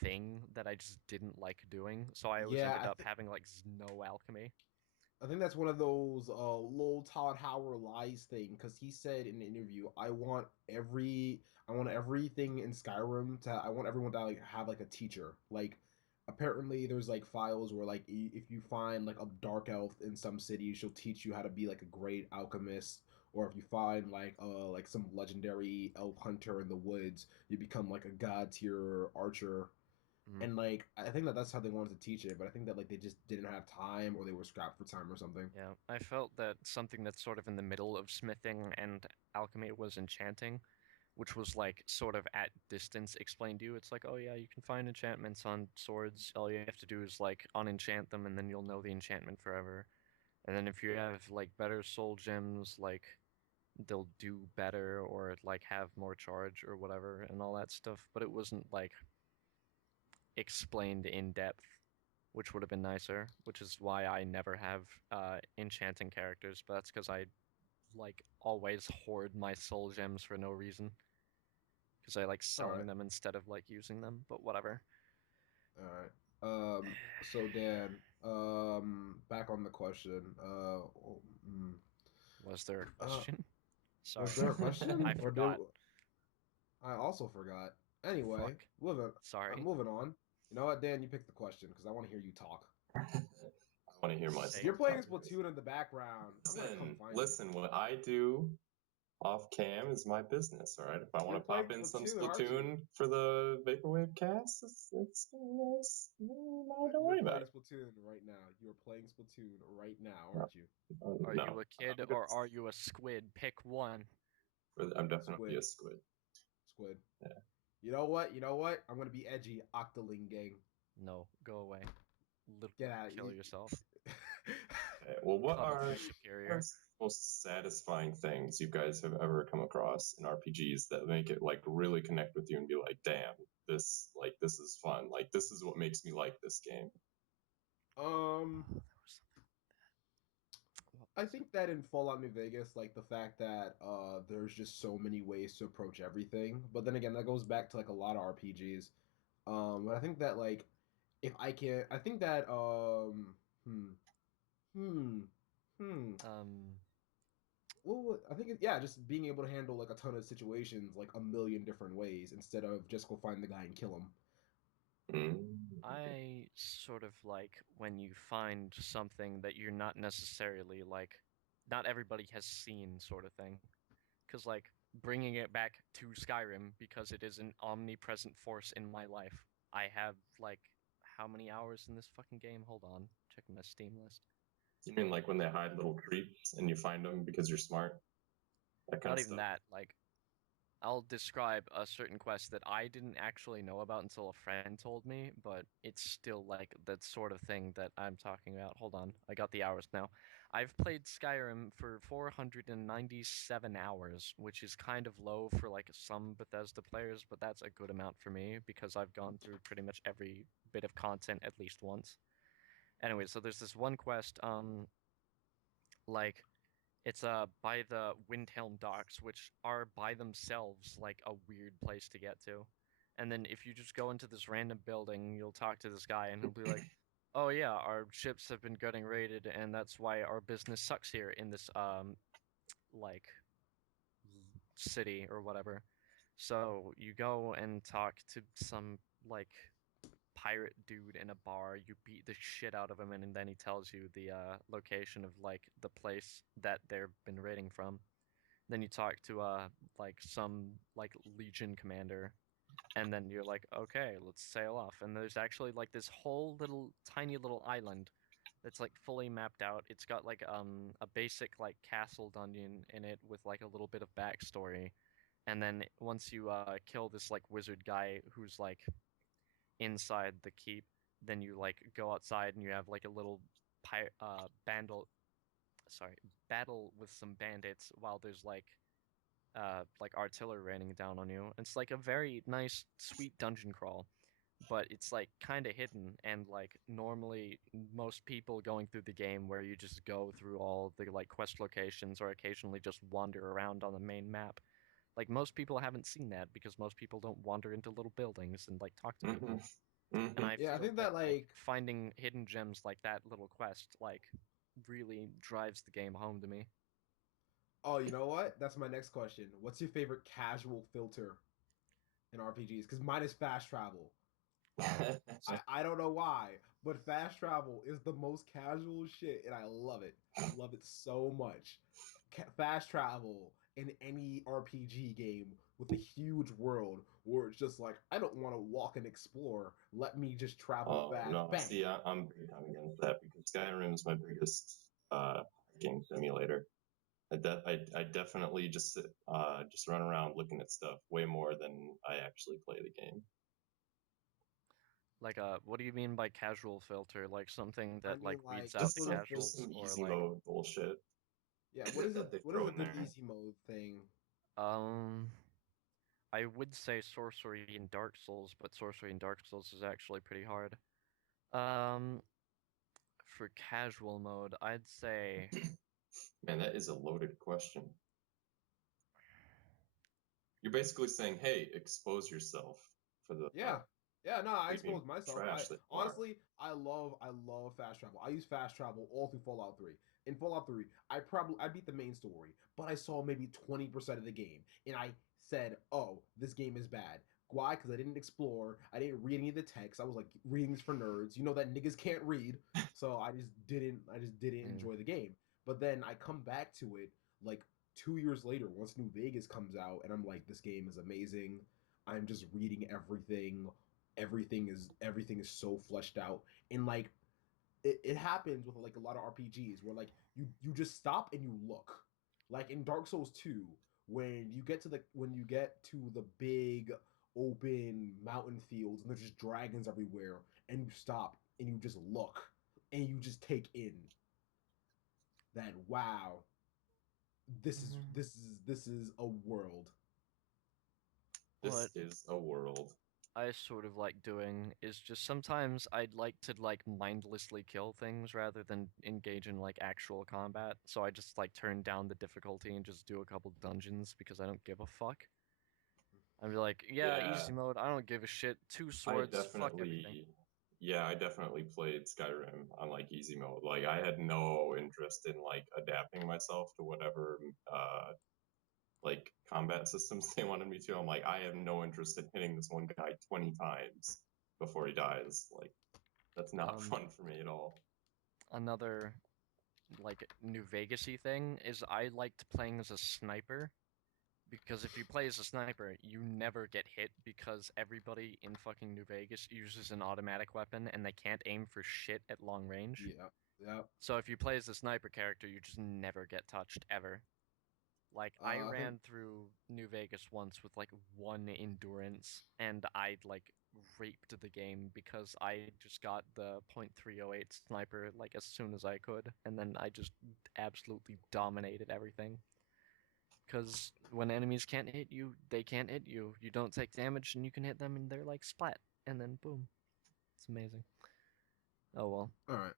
thing that I just didn't like doing. So I always Yeah, ended up having like no alchemy. I think that's one of those Lowell Todd Howard lies thing because he said in an interview, I want everything in Skyrim to I want everyone to like have like a teacher. Like apparently there's like files where like if you find like a dark elf in some city, she'll teach you how to be like a great alchemist. Or if you find like some legendary elf hunter in the woods, you become like a god tier archer. Mhm. And like I think that that's how they wanted to teach it, but I think that like they just didn't have time or they were scrapped for time or something. Yeah, I felt that something that's sort of in the middle of smithing and alchemy was enchanting, which was like sort of at distance explained to you. It's like, oh yeah, you can find enchantments on swords. All you have to do is like unenchant them, and then you'll know the enchantment forever. And then if you have like better soul gems, like they'll do better or like have more charge or whatever and all that stuff. But it wasn't like explained in depth, which would have been nicer, which is why I never have enchanting characters, but that's because I like always hoard my soul gems for no reason. Because I like All selling right, them instead of like using them, but whatever. all right. So Dan, back on the question. Mm, Was there a uh, question? Sorry. was there a question I or did forgot. I also forgot? Anyway, Fuck. moving. I'm Sorry. moving on. You know what, Dan? You pick the question because I want to hear you talk. I want to hear Say You're myself it. playing talk. Splatoon in the background. I'm gonna come find Listen, what I do off cam is my business, all right? If I you. want You're to playing pop in some Splatoon, aren't you? Splatoon for the Vaporwave cast, don't You're worry about playing it. Splatoon right now. You are playing Splatoon right now, No, aren't you? Are no, you a kid I'm, or are you a squid? Pick one. I'm definitely Squid. a squid. Squid. Yeah. You know what? You know what? I'm gonna be edgy. Octoling gang. No, go away. Get out. Kill yourself. Okay, well, what Cuddle are your superior. most satisfying things you guys have ever come across in RPGs that make it like really connect with you and be like, damn, this is fun. Like this is what makes me like this game. um, There was something. I think that in Fallout New Vegas, like the fact that there's just so many ways to approach everything. But then again, that goes back to like a lot of RPGs. But I think that like if I can, I think that hmm, hmm. Um, Well, I think yeah, just being able to handle like a ton of situations like a million different ways instead of just go find the guy and kill him. Mm. I sort of like when you find something that you're not necessarily like, not everybody has seen, sort of thing. Because, like, bringing it back to Skyrim, because it is an omnipresent force in my life. I have, like, how many hours in this fucking game? Hold on. Checking my Steam list. You mean like when they hide little creeps and you find them because you're smart? That kind Not of even stuff. that. Like, I'll describe a certain quest that I didn't actually know about until a friend told me, but it's still like that sort of thing that I'm talking about. Hold on, I got the hours now. I've played Skyrim for 497 hours, which is kind of low for like some Bethesda players, but that's a good amount for me because I've gone through pretty much every bit of content at least once. Anyway, so there's this one quest, like it's by the Windhelm docks, which are by themselves like a weird place to get to. And then if you just go into this random building, you'll talk to this guy and he'll be like, "Oh yeah, our ships have been getting raided and that's why our business sucks here in this like city or whatever." So you go and talk to some like pirate dude in a bar. You beat the shit out of him, and then he tells you the location of like the place that they've been raiding from. Then you talk to like some like Legion commander, and then you're like, okay, let's sail off. And there's actually like this whole little tiny little island that's like fully mapped out. It's got like a basic like castle dungeon in it with like a little bit of backstory. And then once you kill this like wizard guy who's like inside the keep, then you like go outside and you have like a little battle with some bandits while there's like artillery raining down on you. It's like a very nice, sweet dungeon crawl, but it's like kind of hidden. And like normally, most people going through the game where you just go through all the like quest locations or occasionally just wander around on the main map. Like most people haven't seen that because most people don't wander into little buildings and like talk to people. And I Yeah, I feel think that like finding hidden gems like that little quest like really drives the game home to me. oh, you know what? That's my next question. What's your favorite casual filter in RPGs? Because mine is fast travel. I don't know why, but fast travel is the most casual shit, and I love it. I love it so much. Fast travel in any RPG game with a huge world where it's just like, I don't want to walk and explore. Let me just travel Oh fast. no! Bang. See, I'm big time against that because Skyrim is my biggest game simulator. I definitely just run around looking at stuff way more than I actually play the game. Like, what do you mean by casual filter? Like something I that mean, like like, weeds out just the little Just casuals, some or easy like, mode bullshit. yeah. What is it? that they What is throw a in good there. easy mode thing? um, I would say sorcery in Dark Souls, but sorcery in Dark Souls is actually pretty hard. Um, for casual mode, I'd say Man, that is a loaded question. You're basically saying, "Hey, expose yourself for the Yeah. Yeah, no, I creepy expose myself. trash that you are." Honestly, I love fast travel. I use fast travel all through Fallout 3. In Fallout 3, I beat the main story, but I saw maybe 20% of the game and I said, "Oh, this game is bad." Why? Because I didn't explore. I didn't read any of the text. I was like, readings for nerds. You know that niggas can't read, so I just didn't mm, enjoy the game. But then I come back to it like 2 years later, once New Vegas comes out, and I'm like, this game is amazing. I'm just reading everything. Everything is so fleshed out, and like it happens with like a lot of RPGs where like you just stop and you look. Like in Dark Souls 2, when you get to the big open mountain fields and there's just dragons everywhere, and you stop and you just look and you just take in that, wow, this is mhm. this is a world. This What is a world. I sort of like doing is just sometimes I'd like to like mindlessly kill things rather than engage in like actual combat. So I just like turn down the difficulty and just do a couple dungeons because I don't give a fuck. I'd be like, yeah, Yeah, easy mode, I don't give a shit. Two I swords, fuck everything. definitely. Yeah, I definitely played Skyrim on like easy mode. Like I had no interest in like adapting myself to whatever like combat systems they wanted me to. I'm like, I have no interest in hitting this one guy 20 times before he dies. Like that's not Um, fun for me at all. Another like New Vegas-y thing is I liked playing as a sniper because if you play as a sniper, you never get hit because everybody in fucking New Vegas uses an automatic weapon and they can't aim for shit at long range. Yeah, yeah. So if you play as a sniper character, you just never get touched ever. Like I I think ran through New Vegas once with like one endurance and I like raped the game because I just got the .308 sniper like as soon as I could and then I just absolutely dominated everything. Because when enemies can't hit you, they can't hit you. You don't take damage and you can hit them and they're like splat and then boom. It's amazing. Oh well. all right.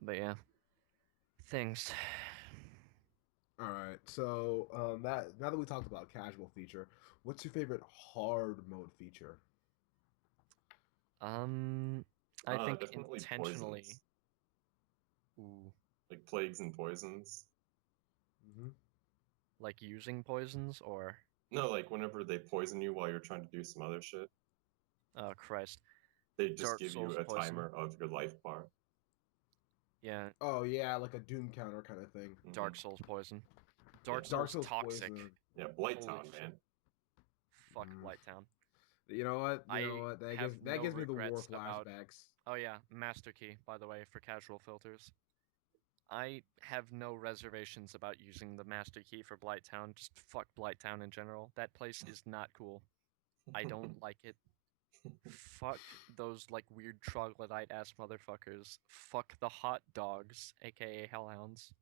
But yeah. Things. All right. So that now that we talked about casual feature, what's your favorite hard mode feature? Um I think Definitely intentionally. poisons, Ooh. like plagues and poisons. Mm-hmm. Like using poisons or No, like whenever they poison you while you're trying to do some other shit. oh Christ. They just Dark give you Souls a poison. timer of your life bar. Yeah, Oh yeah, like a Doom counter kind of thing. Dark Mhm. Souls poison. Dark Yeah. Dark Souls Souls toxic. poison. Yeah, Holy Blighttown, shit. man. Fuck Mm. Blighttown. You know what? You know I what? That have gives me the war regrets about. flashbacks. Oh yeah, Master Key, by the way, for casual filters. I have no reservations about using the Master Key for Blighttown. Just fuck Blighttown in general. That place is not cool. I don't like it. Fuck those like weird troglodyte ass motherfuckers. Fuck the hot dogs, aka hellhounds.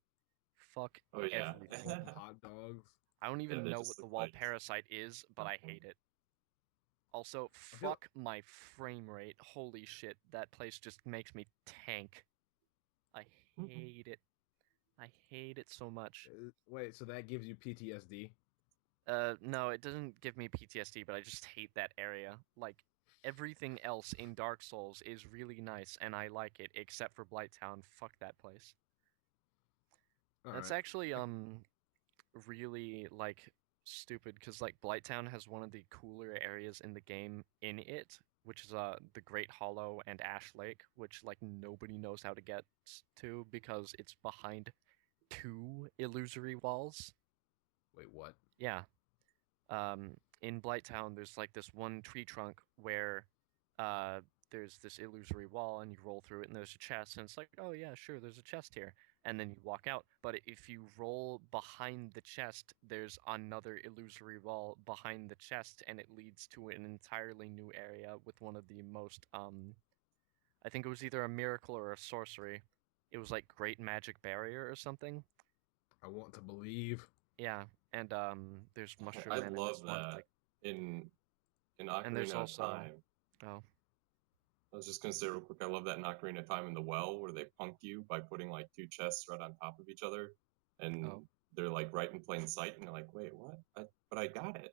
Fuck Oh yeah. everything. Hot dogs. I don't even they know just what the look wall like parasite is, but I hate it. Also, I feel fuck my frame rate. Holy shit, that place just makes me tank. I hate it. I hate it so much. Wait, so that gives you PTSD? No, it doesn't give me PTSD, but I just hate that area. Like, everything else in Dark Souls is really nice, and I like it, except for Blighttown. Fuck that place. All That's right. actually, really, like, stupid, because, like, Blighttown has one of the cooler areas in the game in it, which is, the Great Hollow and Ash Lake, which, like, nobody knows how to get to, because it's behind 2 illusory walls. Wait, what? Yeah. In Blighttown, there's like this one tree trunk where uh, there's this illusory wall, and you roll through it, and there's a chest, and it's like, oh yeah, sure, there's a chest here, and then you walk out. But if you roll behind the chest, there's another illusory wall behind the chest, and it leads to an entirely new area with one of the most I think it was either a miracle or a sorcery. It was like Great Magic Barrier or something. I want to believe. Yeah, and there's I Mushroom Man in love this one, that like. in And there's Ocarina of also, Time. oh, I was just gonna say real quick, I love that in Ocarina of Time in the well where they punk you by putting like 2 chests right on top of each other, and oh, they're like right in plain sight, and you're like, wait, what? But I got it.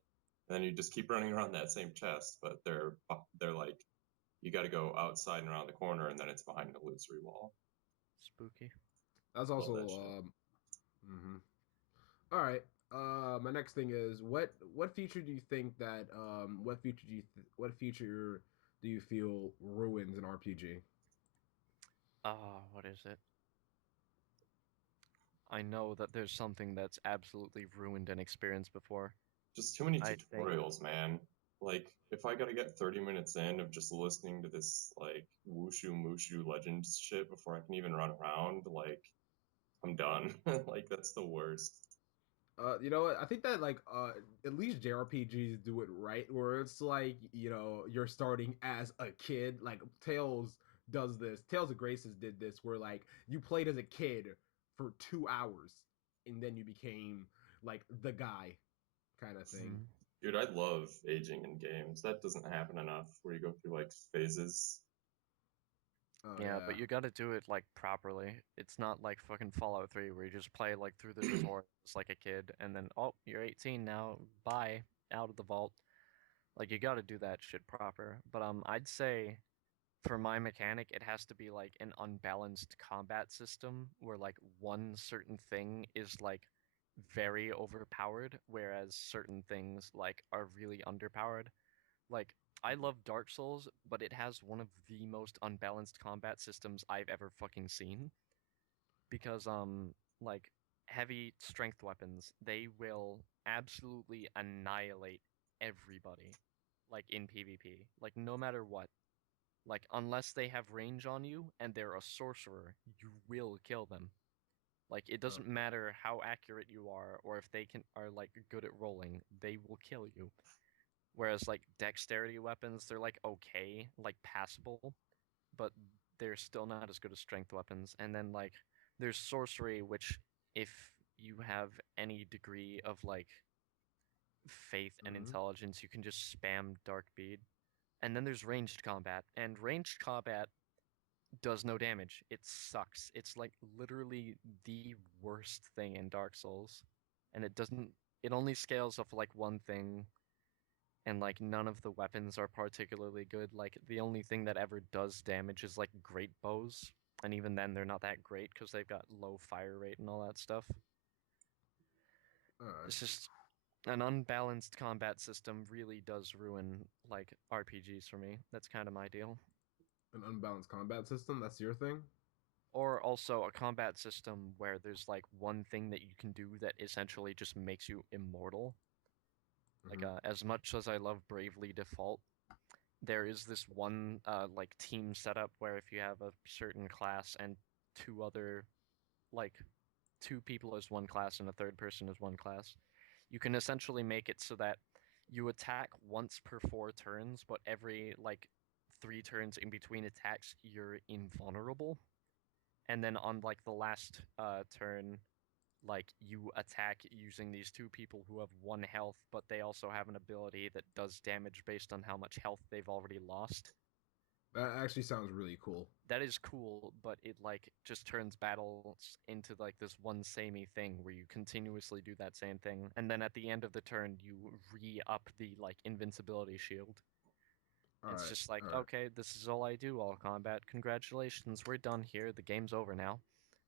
And then you just keep running around that same chest, but they're like you got to go outside and around the corner, and then it's behind an illusory wall. spooky. That's Love that also shit. All right. My next thing is what feature do you think that what feature do you feel ruins an RPG? What is it? I know that there's something that's absolutely ruined an experience before. Just too many I think, tutorials, man. Like, if I gotta get 30 minutes in of just listening to this, like, wushu mushu legends shit before I can even run around, like, I'm done. Like, that's the worst. You know what? I think that at least JRPGs do it right, where it's like you're starting as a kid. Like Tales does this. Tales of Graces did this, where like you played as a kid for 2 hours, and then you became like the guy, kind of thing. mm, Dude, I love aging in games. That doesn't happen enough, where you go through, like, phases. Oh yeah, yeah. but you gotta do it like properly. It's not like fucking Fallout 3 where you just play like through the tutorials like a kid, and then oh, you're 18 now, bye, out of the vault. Like you gotta do that shit proper. But I'd say for my mechanic, it has to be like an unbalanced combat system where like one certain thing is like very overpowered, whereas certain things like are really underpowered. Like I love Dark Souls, but it has one of the most unbalanced combat systems I've ever fucking seen. Because like heavy strength weapons, they will absolutely annihilate everybody. Like in PvP. Like no matter what. Like, unless they have range on you and they're a sorcerer, you will kill them. Like, it Oh, doesn't matter how accurate you are or if they are like good at rolling, they will kill you. Whereas like dexterity weapons, they're like okay, like passable, but they're still not as good as strength weapons. And then like there's sorcery, which if you have any degree of like faith and mhm. intelligence, you can just spam dark bead. And then there's ranged combat, and ranged combat does no damage. It sucks. It's like literally the worst thing in Dark Souls. And it doesn't it only scales off like one thing, and like none of the weapons are particularly good. Like the only thing that ever does damage is like great bows, and even then they're not that great because they've got low fire rate and all that stuff. All right. It's just an unbalanced combat system really does ruin like RPGs for me. That's kind of my deal. An unbalanced combat system. That's your thing. Or also a combat system where there's like one thing that you can do that essentially just makes you immortal. Like Mhm. as much as I love Bravely Default, there is this one like team setup where if you have a certain class and two other like two people as one class and a third person as one class, you can essentially make it so that you attack once per 4 turns, but every like 3 turns in between attacks you're invulnerable. And then on like the last turn, like you attack using these two people who have 1 health, but they also have an ability that does damage based on how much health they've already lost. That actually sounds really cool. That is cool, but it like just turns battles into like this one samey thing where you continuously do that same thing, and then at the end of the turn you re-up the like invincibility shield. All It's right. just like, All right. okay, this is all I do all combat. Congratulations, we're done here. The game's over now.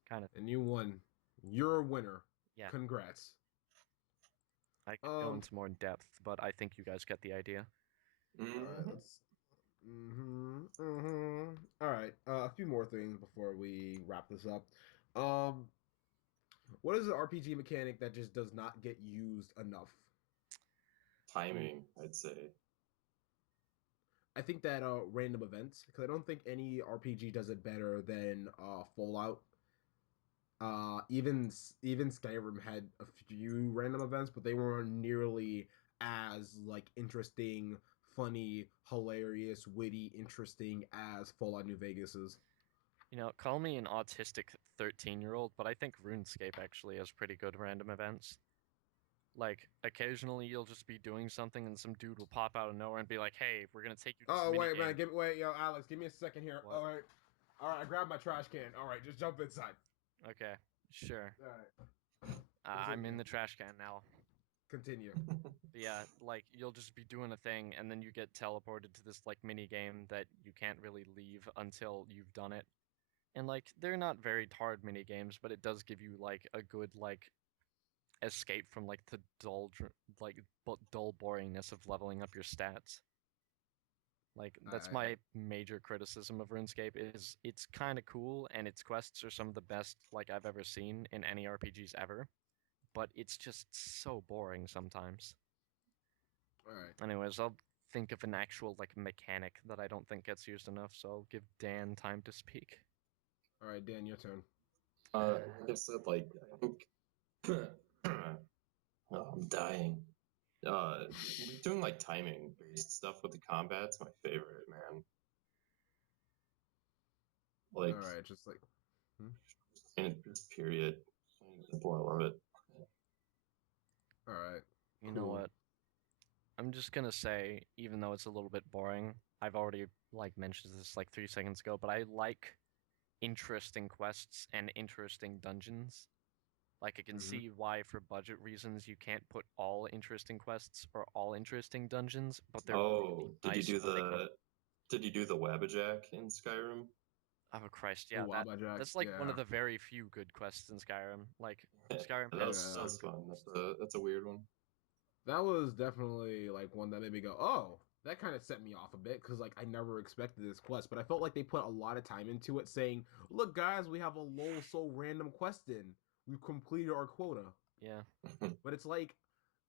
Kind of. And you won. You're a winner. Yeah. Congrats. I could go into more in depth, but I think you guys get the idea. All right. Let's. All right. A few more things before we wrap this up. What is an RPG mechanic that just does not get used enough? Timing, I'd say. I think that random events, because I don't think any RPG does it better than Fallout. Even Skyrim had a few random events, but they weren't nearly as like interesting, funny, hilarious, witty, interesting as Fallout New Vegas is. You know, call me an autistic 13-year-old, but I think RuneScape actually has pretty good random events. Like, occasionally you'll just be doing something and some dude will pop out of nowhere and be like, hey, we're gonna take you to this Oh wait, man, minigame. wait, yo, Alex, give me a second here. What? All right, I grabbed my trash can. All right, just jump inside. Okay, sure. All right, I'm in continue. the trash can now. Continue. But yeah, like, you'll just be doing a thing and then you get teleported to this, like, minigame that you can't really leave until you've done it. And, like, they're not very hard minigames, but it does give you, like, a good, like, escape from like the dull boringness of leveling up your stats. Like that's I my major criticism of RuneScape is it's kind of cool and its quests are some of the best like I've ever seen in any RPGs ever, but it's just so boring sometimes. all right. Anyways, I'll think of an actual like mechanic that I don't think gets used enough, so I'll give Dan time to speak. All right, Dan, your turn. Like I said, like I think oh, I'm dying. Doing like timing based stuff with the combat's my favorite, man. Like, All right, just like. and just period. Simple, I love it. All right. You know Cool. what? I'm just gonna say, even though it's a little bit boring, I've already like mentioned this like 3 seconds ago, but I like interesting quests and interesting dungeons. Like I can Mhm. see why for budget reasons you can't put all interesting quests or all interesting dungeons, but they're Oh, really nice when they come. did you do the Wabbajack in Skyrim? Oh Christ, The yeah, Wabajack, that's like one yeah. of the very few good quests in Skyrim. Like Skyrim has Yeah. some That's good fun. quests. That's a weird one. That was definitely like one that made me go, oh, that kind of set me off a bit because like I never expected this quest, but I felt like they put a lot of time into it, saying, "Look, guys, we have a lol so random quest in. We've completed our quota." Yeah. But it's like,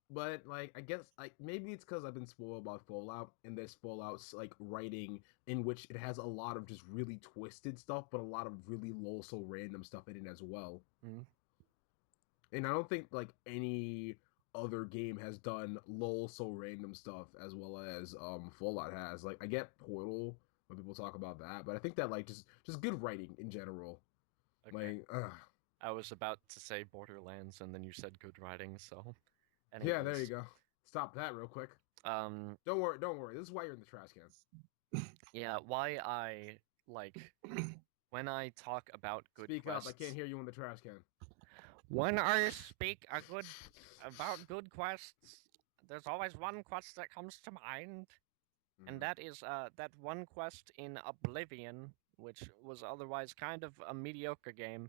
but like I guess like maybe it's because I've been spoiled about Fallout and there's Fallout's like writing in which it has a lot of just really twisted stuff, but a lot of really lol so random stuff in it as well. Mm. And I don't think like any other game has done lol so random stuff as well as Fallout has. Like I get Portal when people talk about that, but I think that like just good writing in general. Okay. Like I was about to say Borderlands and then you said good writing, so yeah, there you anyways. go. Stop that real quick. Um Don't worry. This is why you're in the trash can. yeah, why I like when I talk about good Speak up. I quests. can't hear you in the trash can. When I speak about good quests, there's always one quest that comes to mind, and that is that one quest in Oblivion, which was otherwise kind of a mediocre game,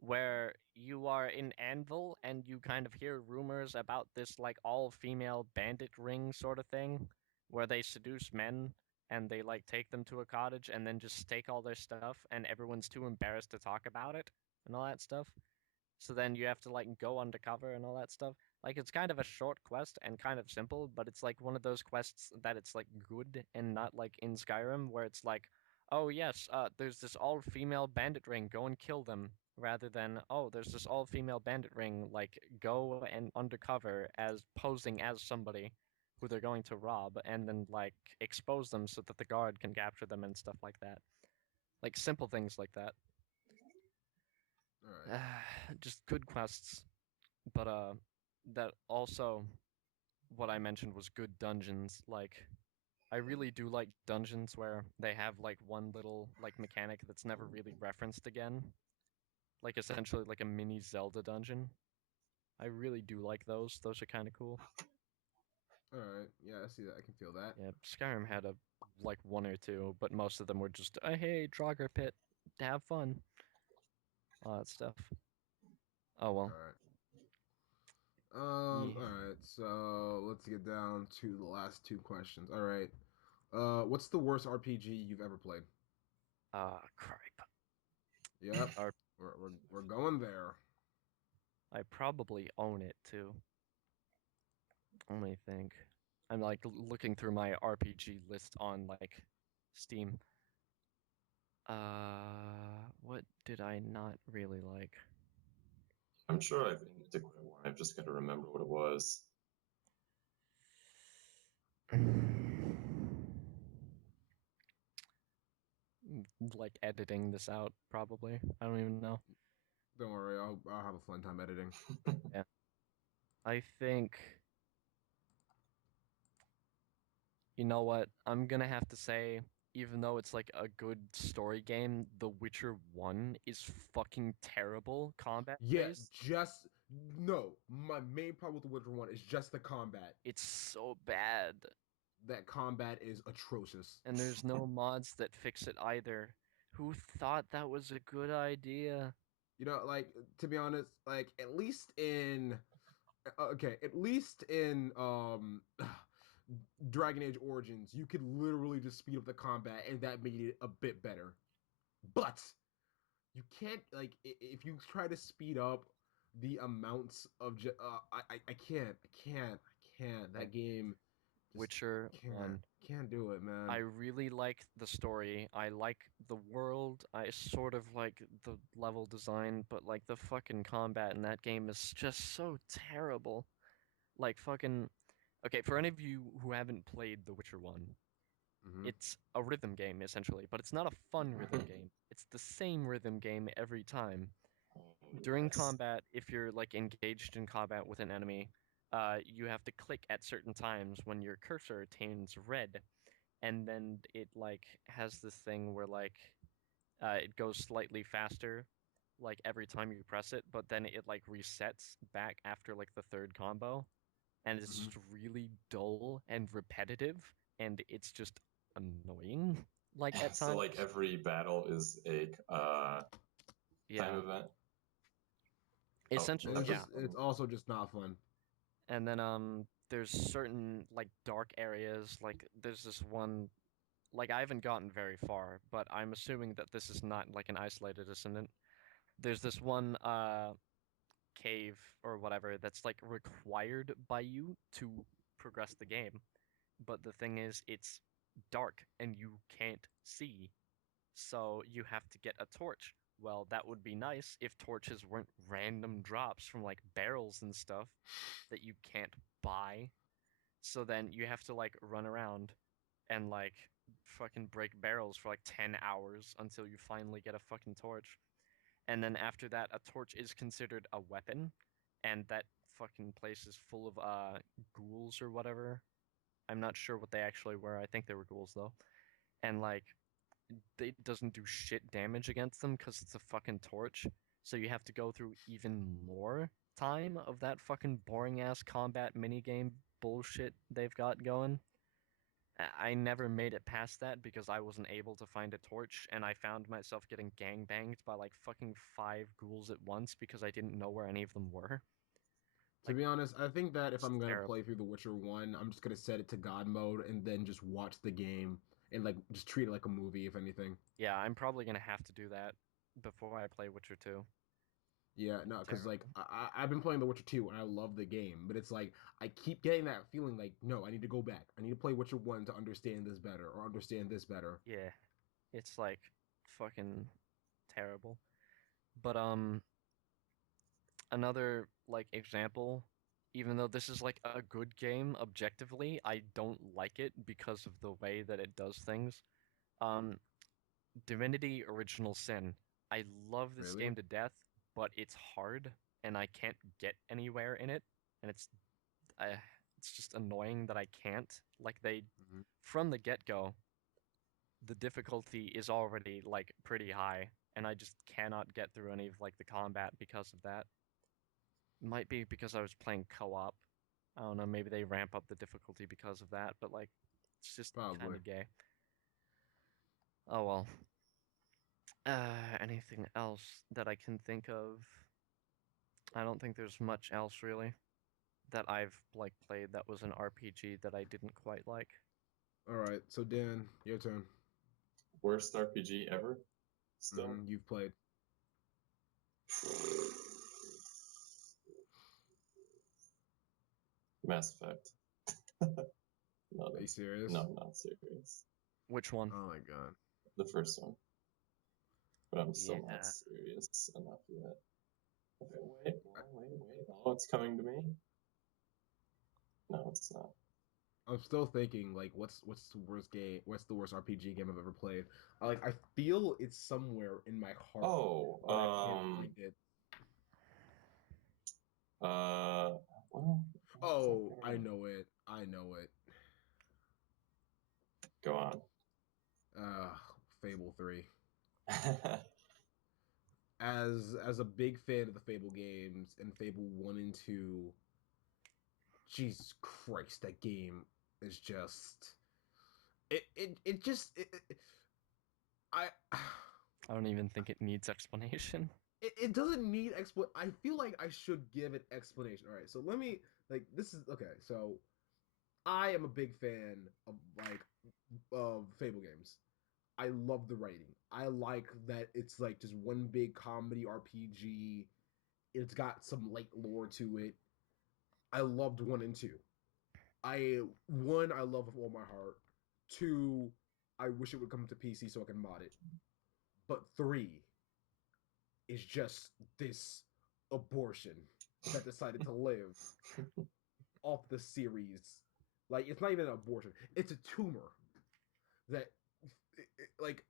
where you are in Anvil and you kind of hear rumors about this like all-female bandit ring sort of thing, where they seduce men, and they like take them to a cottage and then just stake all their stuff, and everyone's too embarrassed to talk about it and all that stuff. So then you have to like go undercover and all that stuff. Like it's kind of a short quest and kind of simple, but it's like one of those quests that it's like good and not like in Skyrim where it's like, oh yes, there's this all-female bandit ring, go and kill them, rather than, oh, there's this all-female bandit ring, like go and undercover as posing as somebody who they're going to rob and then like expose them so that the guard can capture them and stuff like that. Like simple things like that. All right. Just good quests. But that also what I mentioned was good dungeons. Like I really do like dungeons where they have like one little like mechanic that's never really referenced again. Like essentially like a mini Zelda dungeon. I really do like those. Those are kind of cool. All right. Yeah, I see that. I can feel that. Yeah, Skyrim had a like one or two, but most of them were just, hey, Draugr pit, have fun, all that stuff. Oh well. All right. Yeah. All right. So let's get down to the last two questions. All right. What's the worst RPG you've ever played? Crap. Yep. Our- We're going there. I probably own it too. Let me think. I'm like looking through my RPG list on like Steam. What did I not really like? I'm sure I've indicated one. I've just got to remember what it was. Like editing this out, probably. I don't even know. Don't worry. I'll have a fun time editing. Yeah. I think. You know what? I'm gonna have to say, even though it's like a good story game, The Witcher 1 is fucking terrible combat Yeah, based. just no. My main problem with the Witcher One is just the combat. It's so bad. That combat is atrocious. And there's no mods that fix it either. Who thought that was a good idea? You know, like to be honest, like at least in at least in Dragon Age Origins, you could literally just speed up the combat, and that made it a bit better. But you can't like if you try to speed up the amounts of I can't that Like game just Witcher can't 1. can't do it, man. I really like the story. I like the world. I sort of like the level design, but like the fucking combat in that game is just so terrible. Like fucking okay, for any of you who haven't played The Witcher 1, Hmm. it's a rhythm game essentially, but it's not a fun rhythm game. It's the same rhythm game every time. During Yes. combat, if you're like engaged in combat with an enemy, you have to click at certain times when your cursor attains red, and then it like has this thing where like it goes slightly faster like every time you press it, but then it like resets back after like the third combo, and it's Hmm. just really dull and repetitive, and it's just annoying like at So times. like every battle is a time Yeah, event. essentially, It's yeah. just it's also just not fun. And then there's certain like dark areas, like there's this one, like I haven't gotten very far, but I'm assuming that this is not like an isolated incident. There's this one cave or whatever that's like required by you to progress the game. But the thing is, it's dark and you can't see. So you have to get a torch. Well, that would be nice if torches weren't random drops from like barrels and stuff that you can't buy. So then you have to like run around and like fucking break barrels for like 10 hours until you finally get a fucking torch. And then after that, a torch is considered a weapon, and that fucking place is full of ghouls or whatever. I'm not sure what they actually were. I think they were ghouls though. And like it doesn't do shit damage against them because it's a fucking torch. So you have to go through even more time of that fucking boring ass combat minigame bullshit they've got going. I never made it past that because I wasn't able to find a torch, and I found myself getting gangbanged by like fucking 5 ghouls at once because I didn't know where any of them were. To Like, be honest, I think that if it's I'm gonna terrible. play through The Witcher One, I'm just gonna set it to God mode and then just watch the game and like just treat it like a movie, if anything. Yeah, I'm probably gonna have to do that before I play Witcher 2. Yeah, no, because like Terrible. I've been playing The Witcher 2 and I love the game, but it's like I keep getting that feeling like no, I need to go back. I need to play Witcher 1 to understand this better or understand this better. Yeah, it's like fucking terrible. But another like example, even though this is like a good game objectively, I don't like it because of the way that it does things. Um, Divinity Original Sin. I love this Really? game to death, but it's hard and I can't get anywhere in it, and uh, it's just annoying that I can't. Like they Mhm. from the get-go, the difficulty is already like pretty high, and I just cannot get through any of like the combat because of that. Might be because I was playing co-op. I don't know, maybe they ramp up the difficulty because of that, but like it's just kind Probably. of gay. Oh well. Anything else that I can think of? I don't think there's much else really that I've like played that was an RPG that I didn't quite like. All right, so Dan, your turn. Worst RPG ever? Still? You've played. Mass Effect. No, Are you that's serious? no, I'm not serious. Which one? Oh my god. The first one, but I'm still Yeah. not serious enough yet. Okay, wait. Oh, it's coming to me. No, it's not. I'm still thinking like what's the worst game? What's the worst RPG game I've ever played? I feel it's somewhere in my heart, Oh, but I can't find it. well, Oh, I know it. I know it. Go on. Uh, Fable 3. As a big fan of the Fable games and Fable 1 and 2, Jesus Christ, that game is just it just I I don't even think it needs explanation. it doesn't need I feel like I should give it explanation. All right, so let me like this is okay. So I am a big fan of like of Fable games. I love the writing. I like that it's like just one big comedy RPG. It's got some light lore to it. I loved 1 and 2. I love with all my heart. 2, I wish it would come to PC so I can mod it. But 3 is just this abortion that decided to live off the series. Like it's not even an abortion; it's a tumor that, like,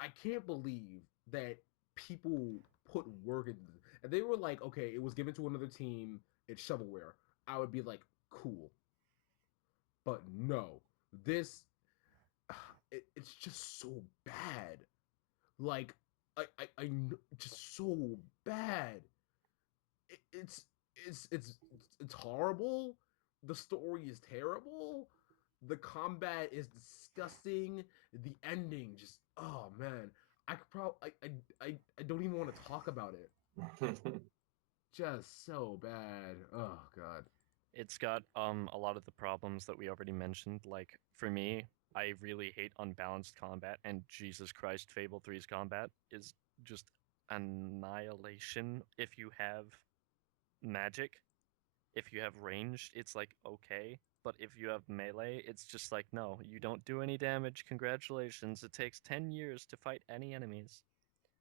I can't believe that people put work into this. And they were like, okay, it was given to another team. It's shovelware. I would be like, cool. But no, this it's just so bad. Like I just so bad. It's it's horrible. The story is terrible. The combat is disgusting. The ending just oh man. I could probably I don't even want to talk about it. Just so bad. Oh god. It's got a lot of the problems that we already mentioned. Like for me, I really hate unbalanced combat, and Jesus Christ, Fable 3's combat is just annihilation. If you have magic, if you have ranged, it's like okay, but if you have melee, it's just like no, you don't do any damage. Congratulations, it takes 10 years to fight any enemies.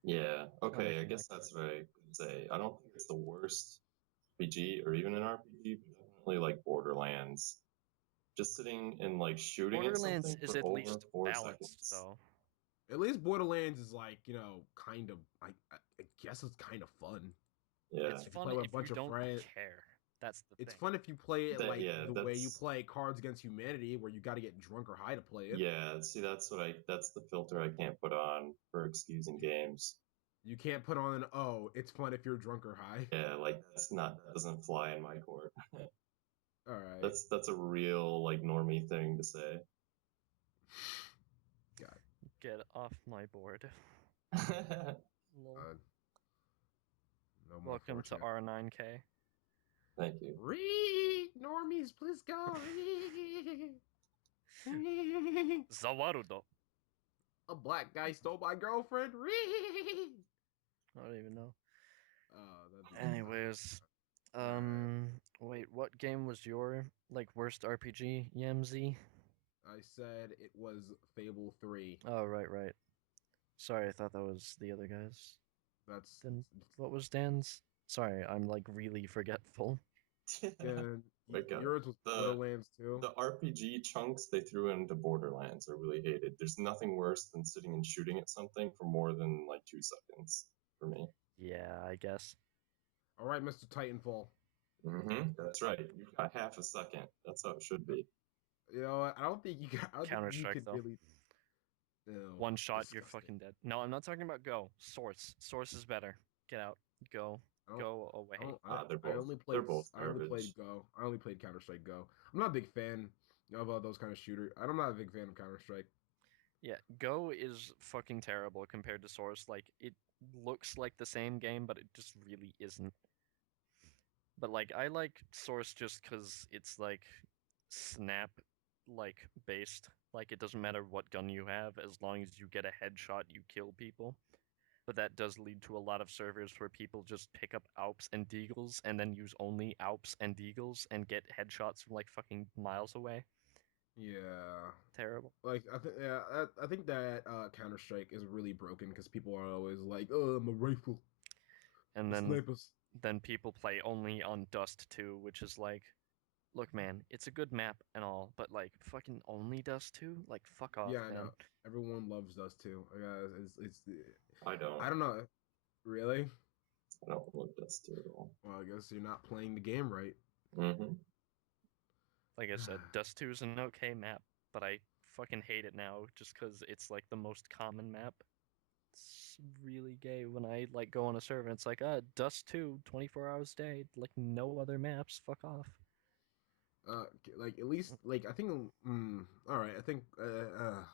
Yeah, It's not okay, I anything guess like that's what I could say. I don't think it's the worst RPG or even an RPG, but definitely like Borderlands. Just sitting and like shooting at Borderlands something is for at over least 4 seconds. balanced though. At least Borderlands is like, kind of I guess it's kind of fun. Yeah. It's If you fun play with a if you bunch of don't friends, care. That's the it's thing. fun if you play it like Yeah, the way you that's play Cards Against Humanity, where you got to get drunk or high to play it. yeah, see that's the filter I can't put on for excusing games. You can't put on oh, it's fun if you're drunk or high. Yeah, like that doesn't fly in my court. All right. That's a real like normie thing to say. God. Get off my board. Lol. No more Welcome to Fortnite. R9K. Thank you. Normies, please go. Zawarudo. A black guy stole my girlfriend. I don't even know. That'd be Anyways, wait, what game was your like worst RPG, Yamzi? I said it was Fable 3. Oh, right. Sorry, I thought that was the other guys. That's Then what was Dan's? Sorry, I'm like really forgetful. and Wake up. yours was Borderlands too. The RPG chunks they threw into Borderlands I really hated. There's nothing worse than sitting and shooting at something for more than like 2 seconds for me. Yeah, I guess. All right, Mr. Titanfall. That's right. You got half a second. That's how it should be. You know what? I don't think you got. I don't think you Counter-Strike, could though. really. Ew, One shot, you're disgusting. fucking dead. No, I'm not talking about Go. Source. Source is better. Get out. Go. I don't- Go away. They're I both- only they're played. both I only played garbage. Go. I only played Counter Strike Go. I'm not a big fan of those kind of shooters. I'm not a big fan of Counter Strike. Yeah, Go is fucking terrible compared to Source. Like, it looks like the same game, but it just really isn't. But, like, I like Source just because it's, like, snap, like, based. Like, it doesn't matter what gun you have, as long as you get a headshot, you kill people. But that does lead to a lot of servers where people just pick up Alps and Deagles and then use only Alps and Deagles and get headshots from, like, fucking miles away. Yeah. Terrible. Like I think that Counter Strike is really broken because people are always like, "Oh, I'm a rifle." And the then snipers. then people play only on Dust 2, which is like, look, man, it's a good map and all, but like fucking only Dust 2? Like, fuck off, Yeah, I man. know. Everyone loves Dust too. It's I don't. I don't know. Really? I don't love Dust 2 at all. Well, I guess you're not playing the game right. Like I said, Dust 2 is an okay map, but I fucking hate it now just because it's like the most common map. It's really gay when I like go on a server and it's like, Dust 2, 24 hours a day, like no other maps, fuck off. Like at least like I think. All right, I think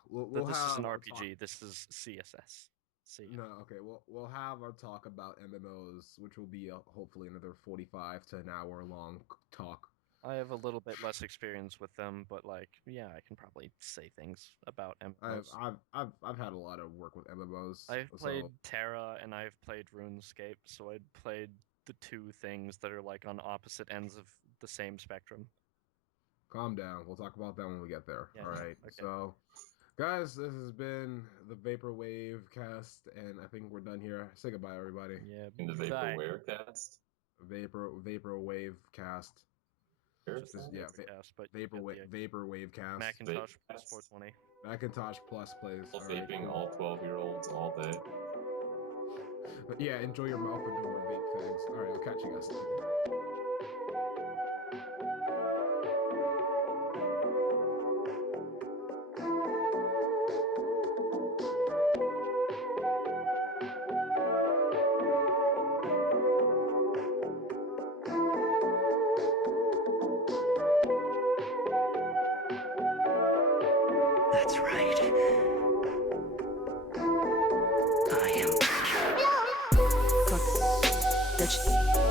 we'll But this have is an our RPG. This is CSS. See. No, okay. We'll have our talk about MMOs, which will be hopefully another 45 to an hour long talk. I have a little bit less experience with them, but like, yeah, I can probably say things about MMOs. I've had a lot of work with MMOs. I've played so Terra and I've played RuneScape, so I played the two things that are like on opposite ends of the same spectrum. calm down. We'll talk about that when we get there. Yeah, All right. okay. So, guys, this has been the Vaporwave cast, and I think we're done here. Say goodbye, everybody. Yeah, In the bye. Vaporware cast. Vaporwave cast. Just Just, yeah, yeah, cast, but you get the idea. Vaporwave cast. Macintosh Vape plus cast. 420. Macintosh Plus plays. All All right, vaping, cool. all 12-year-olds, all day. But yeah, enjoy your mouth and no more vape things. All right, I'll catch you guys later. That's right. I am. Fuck. Bitch.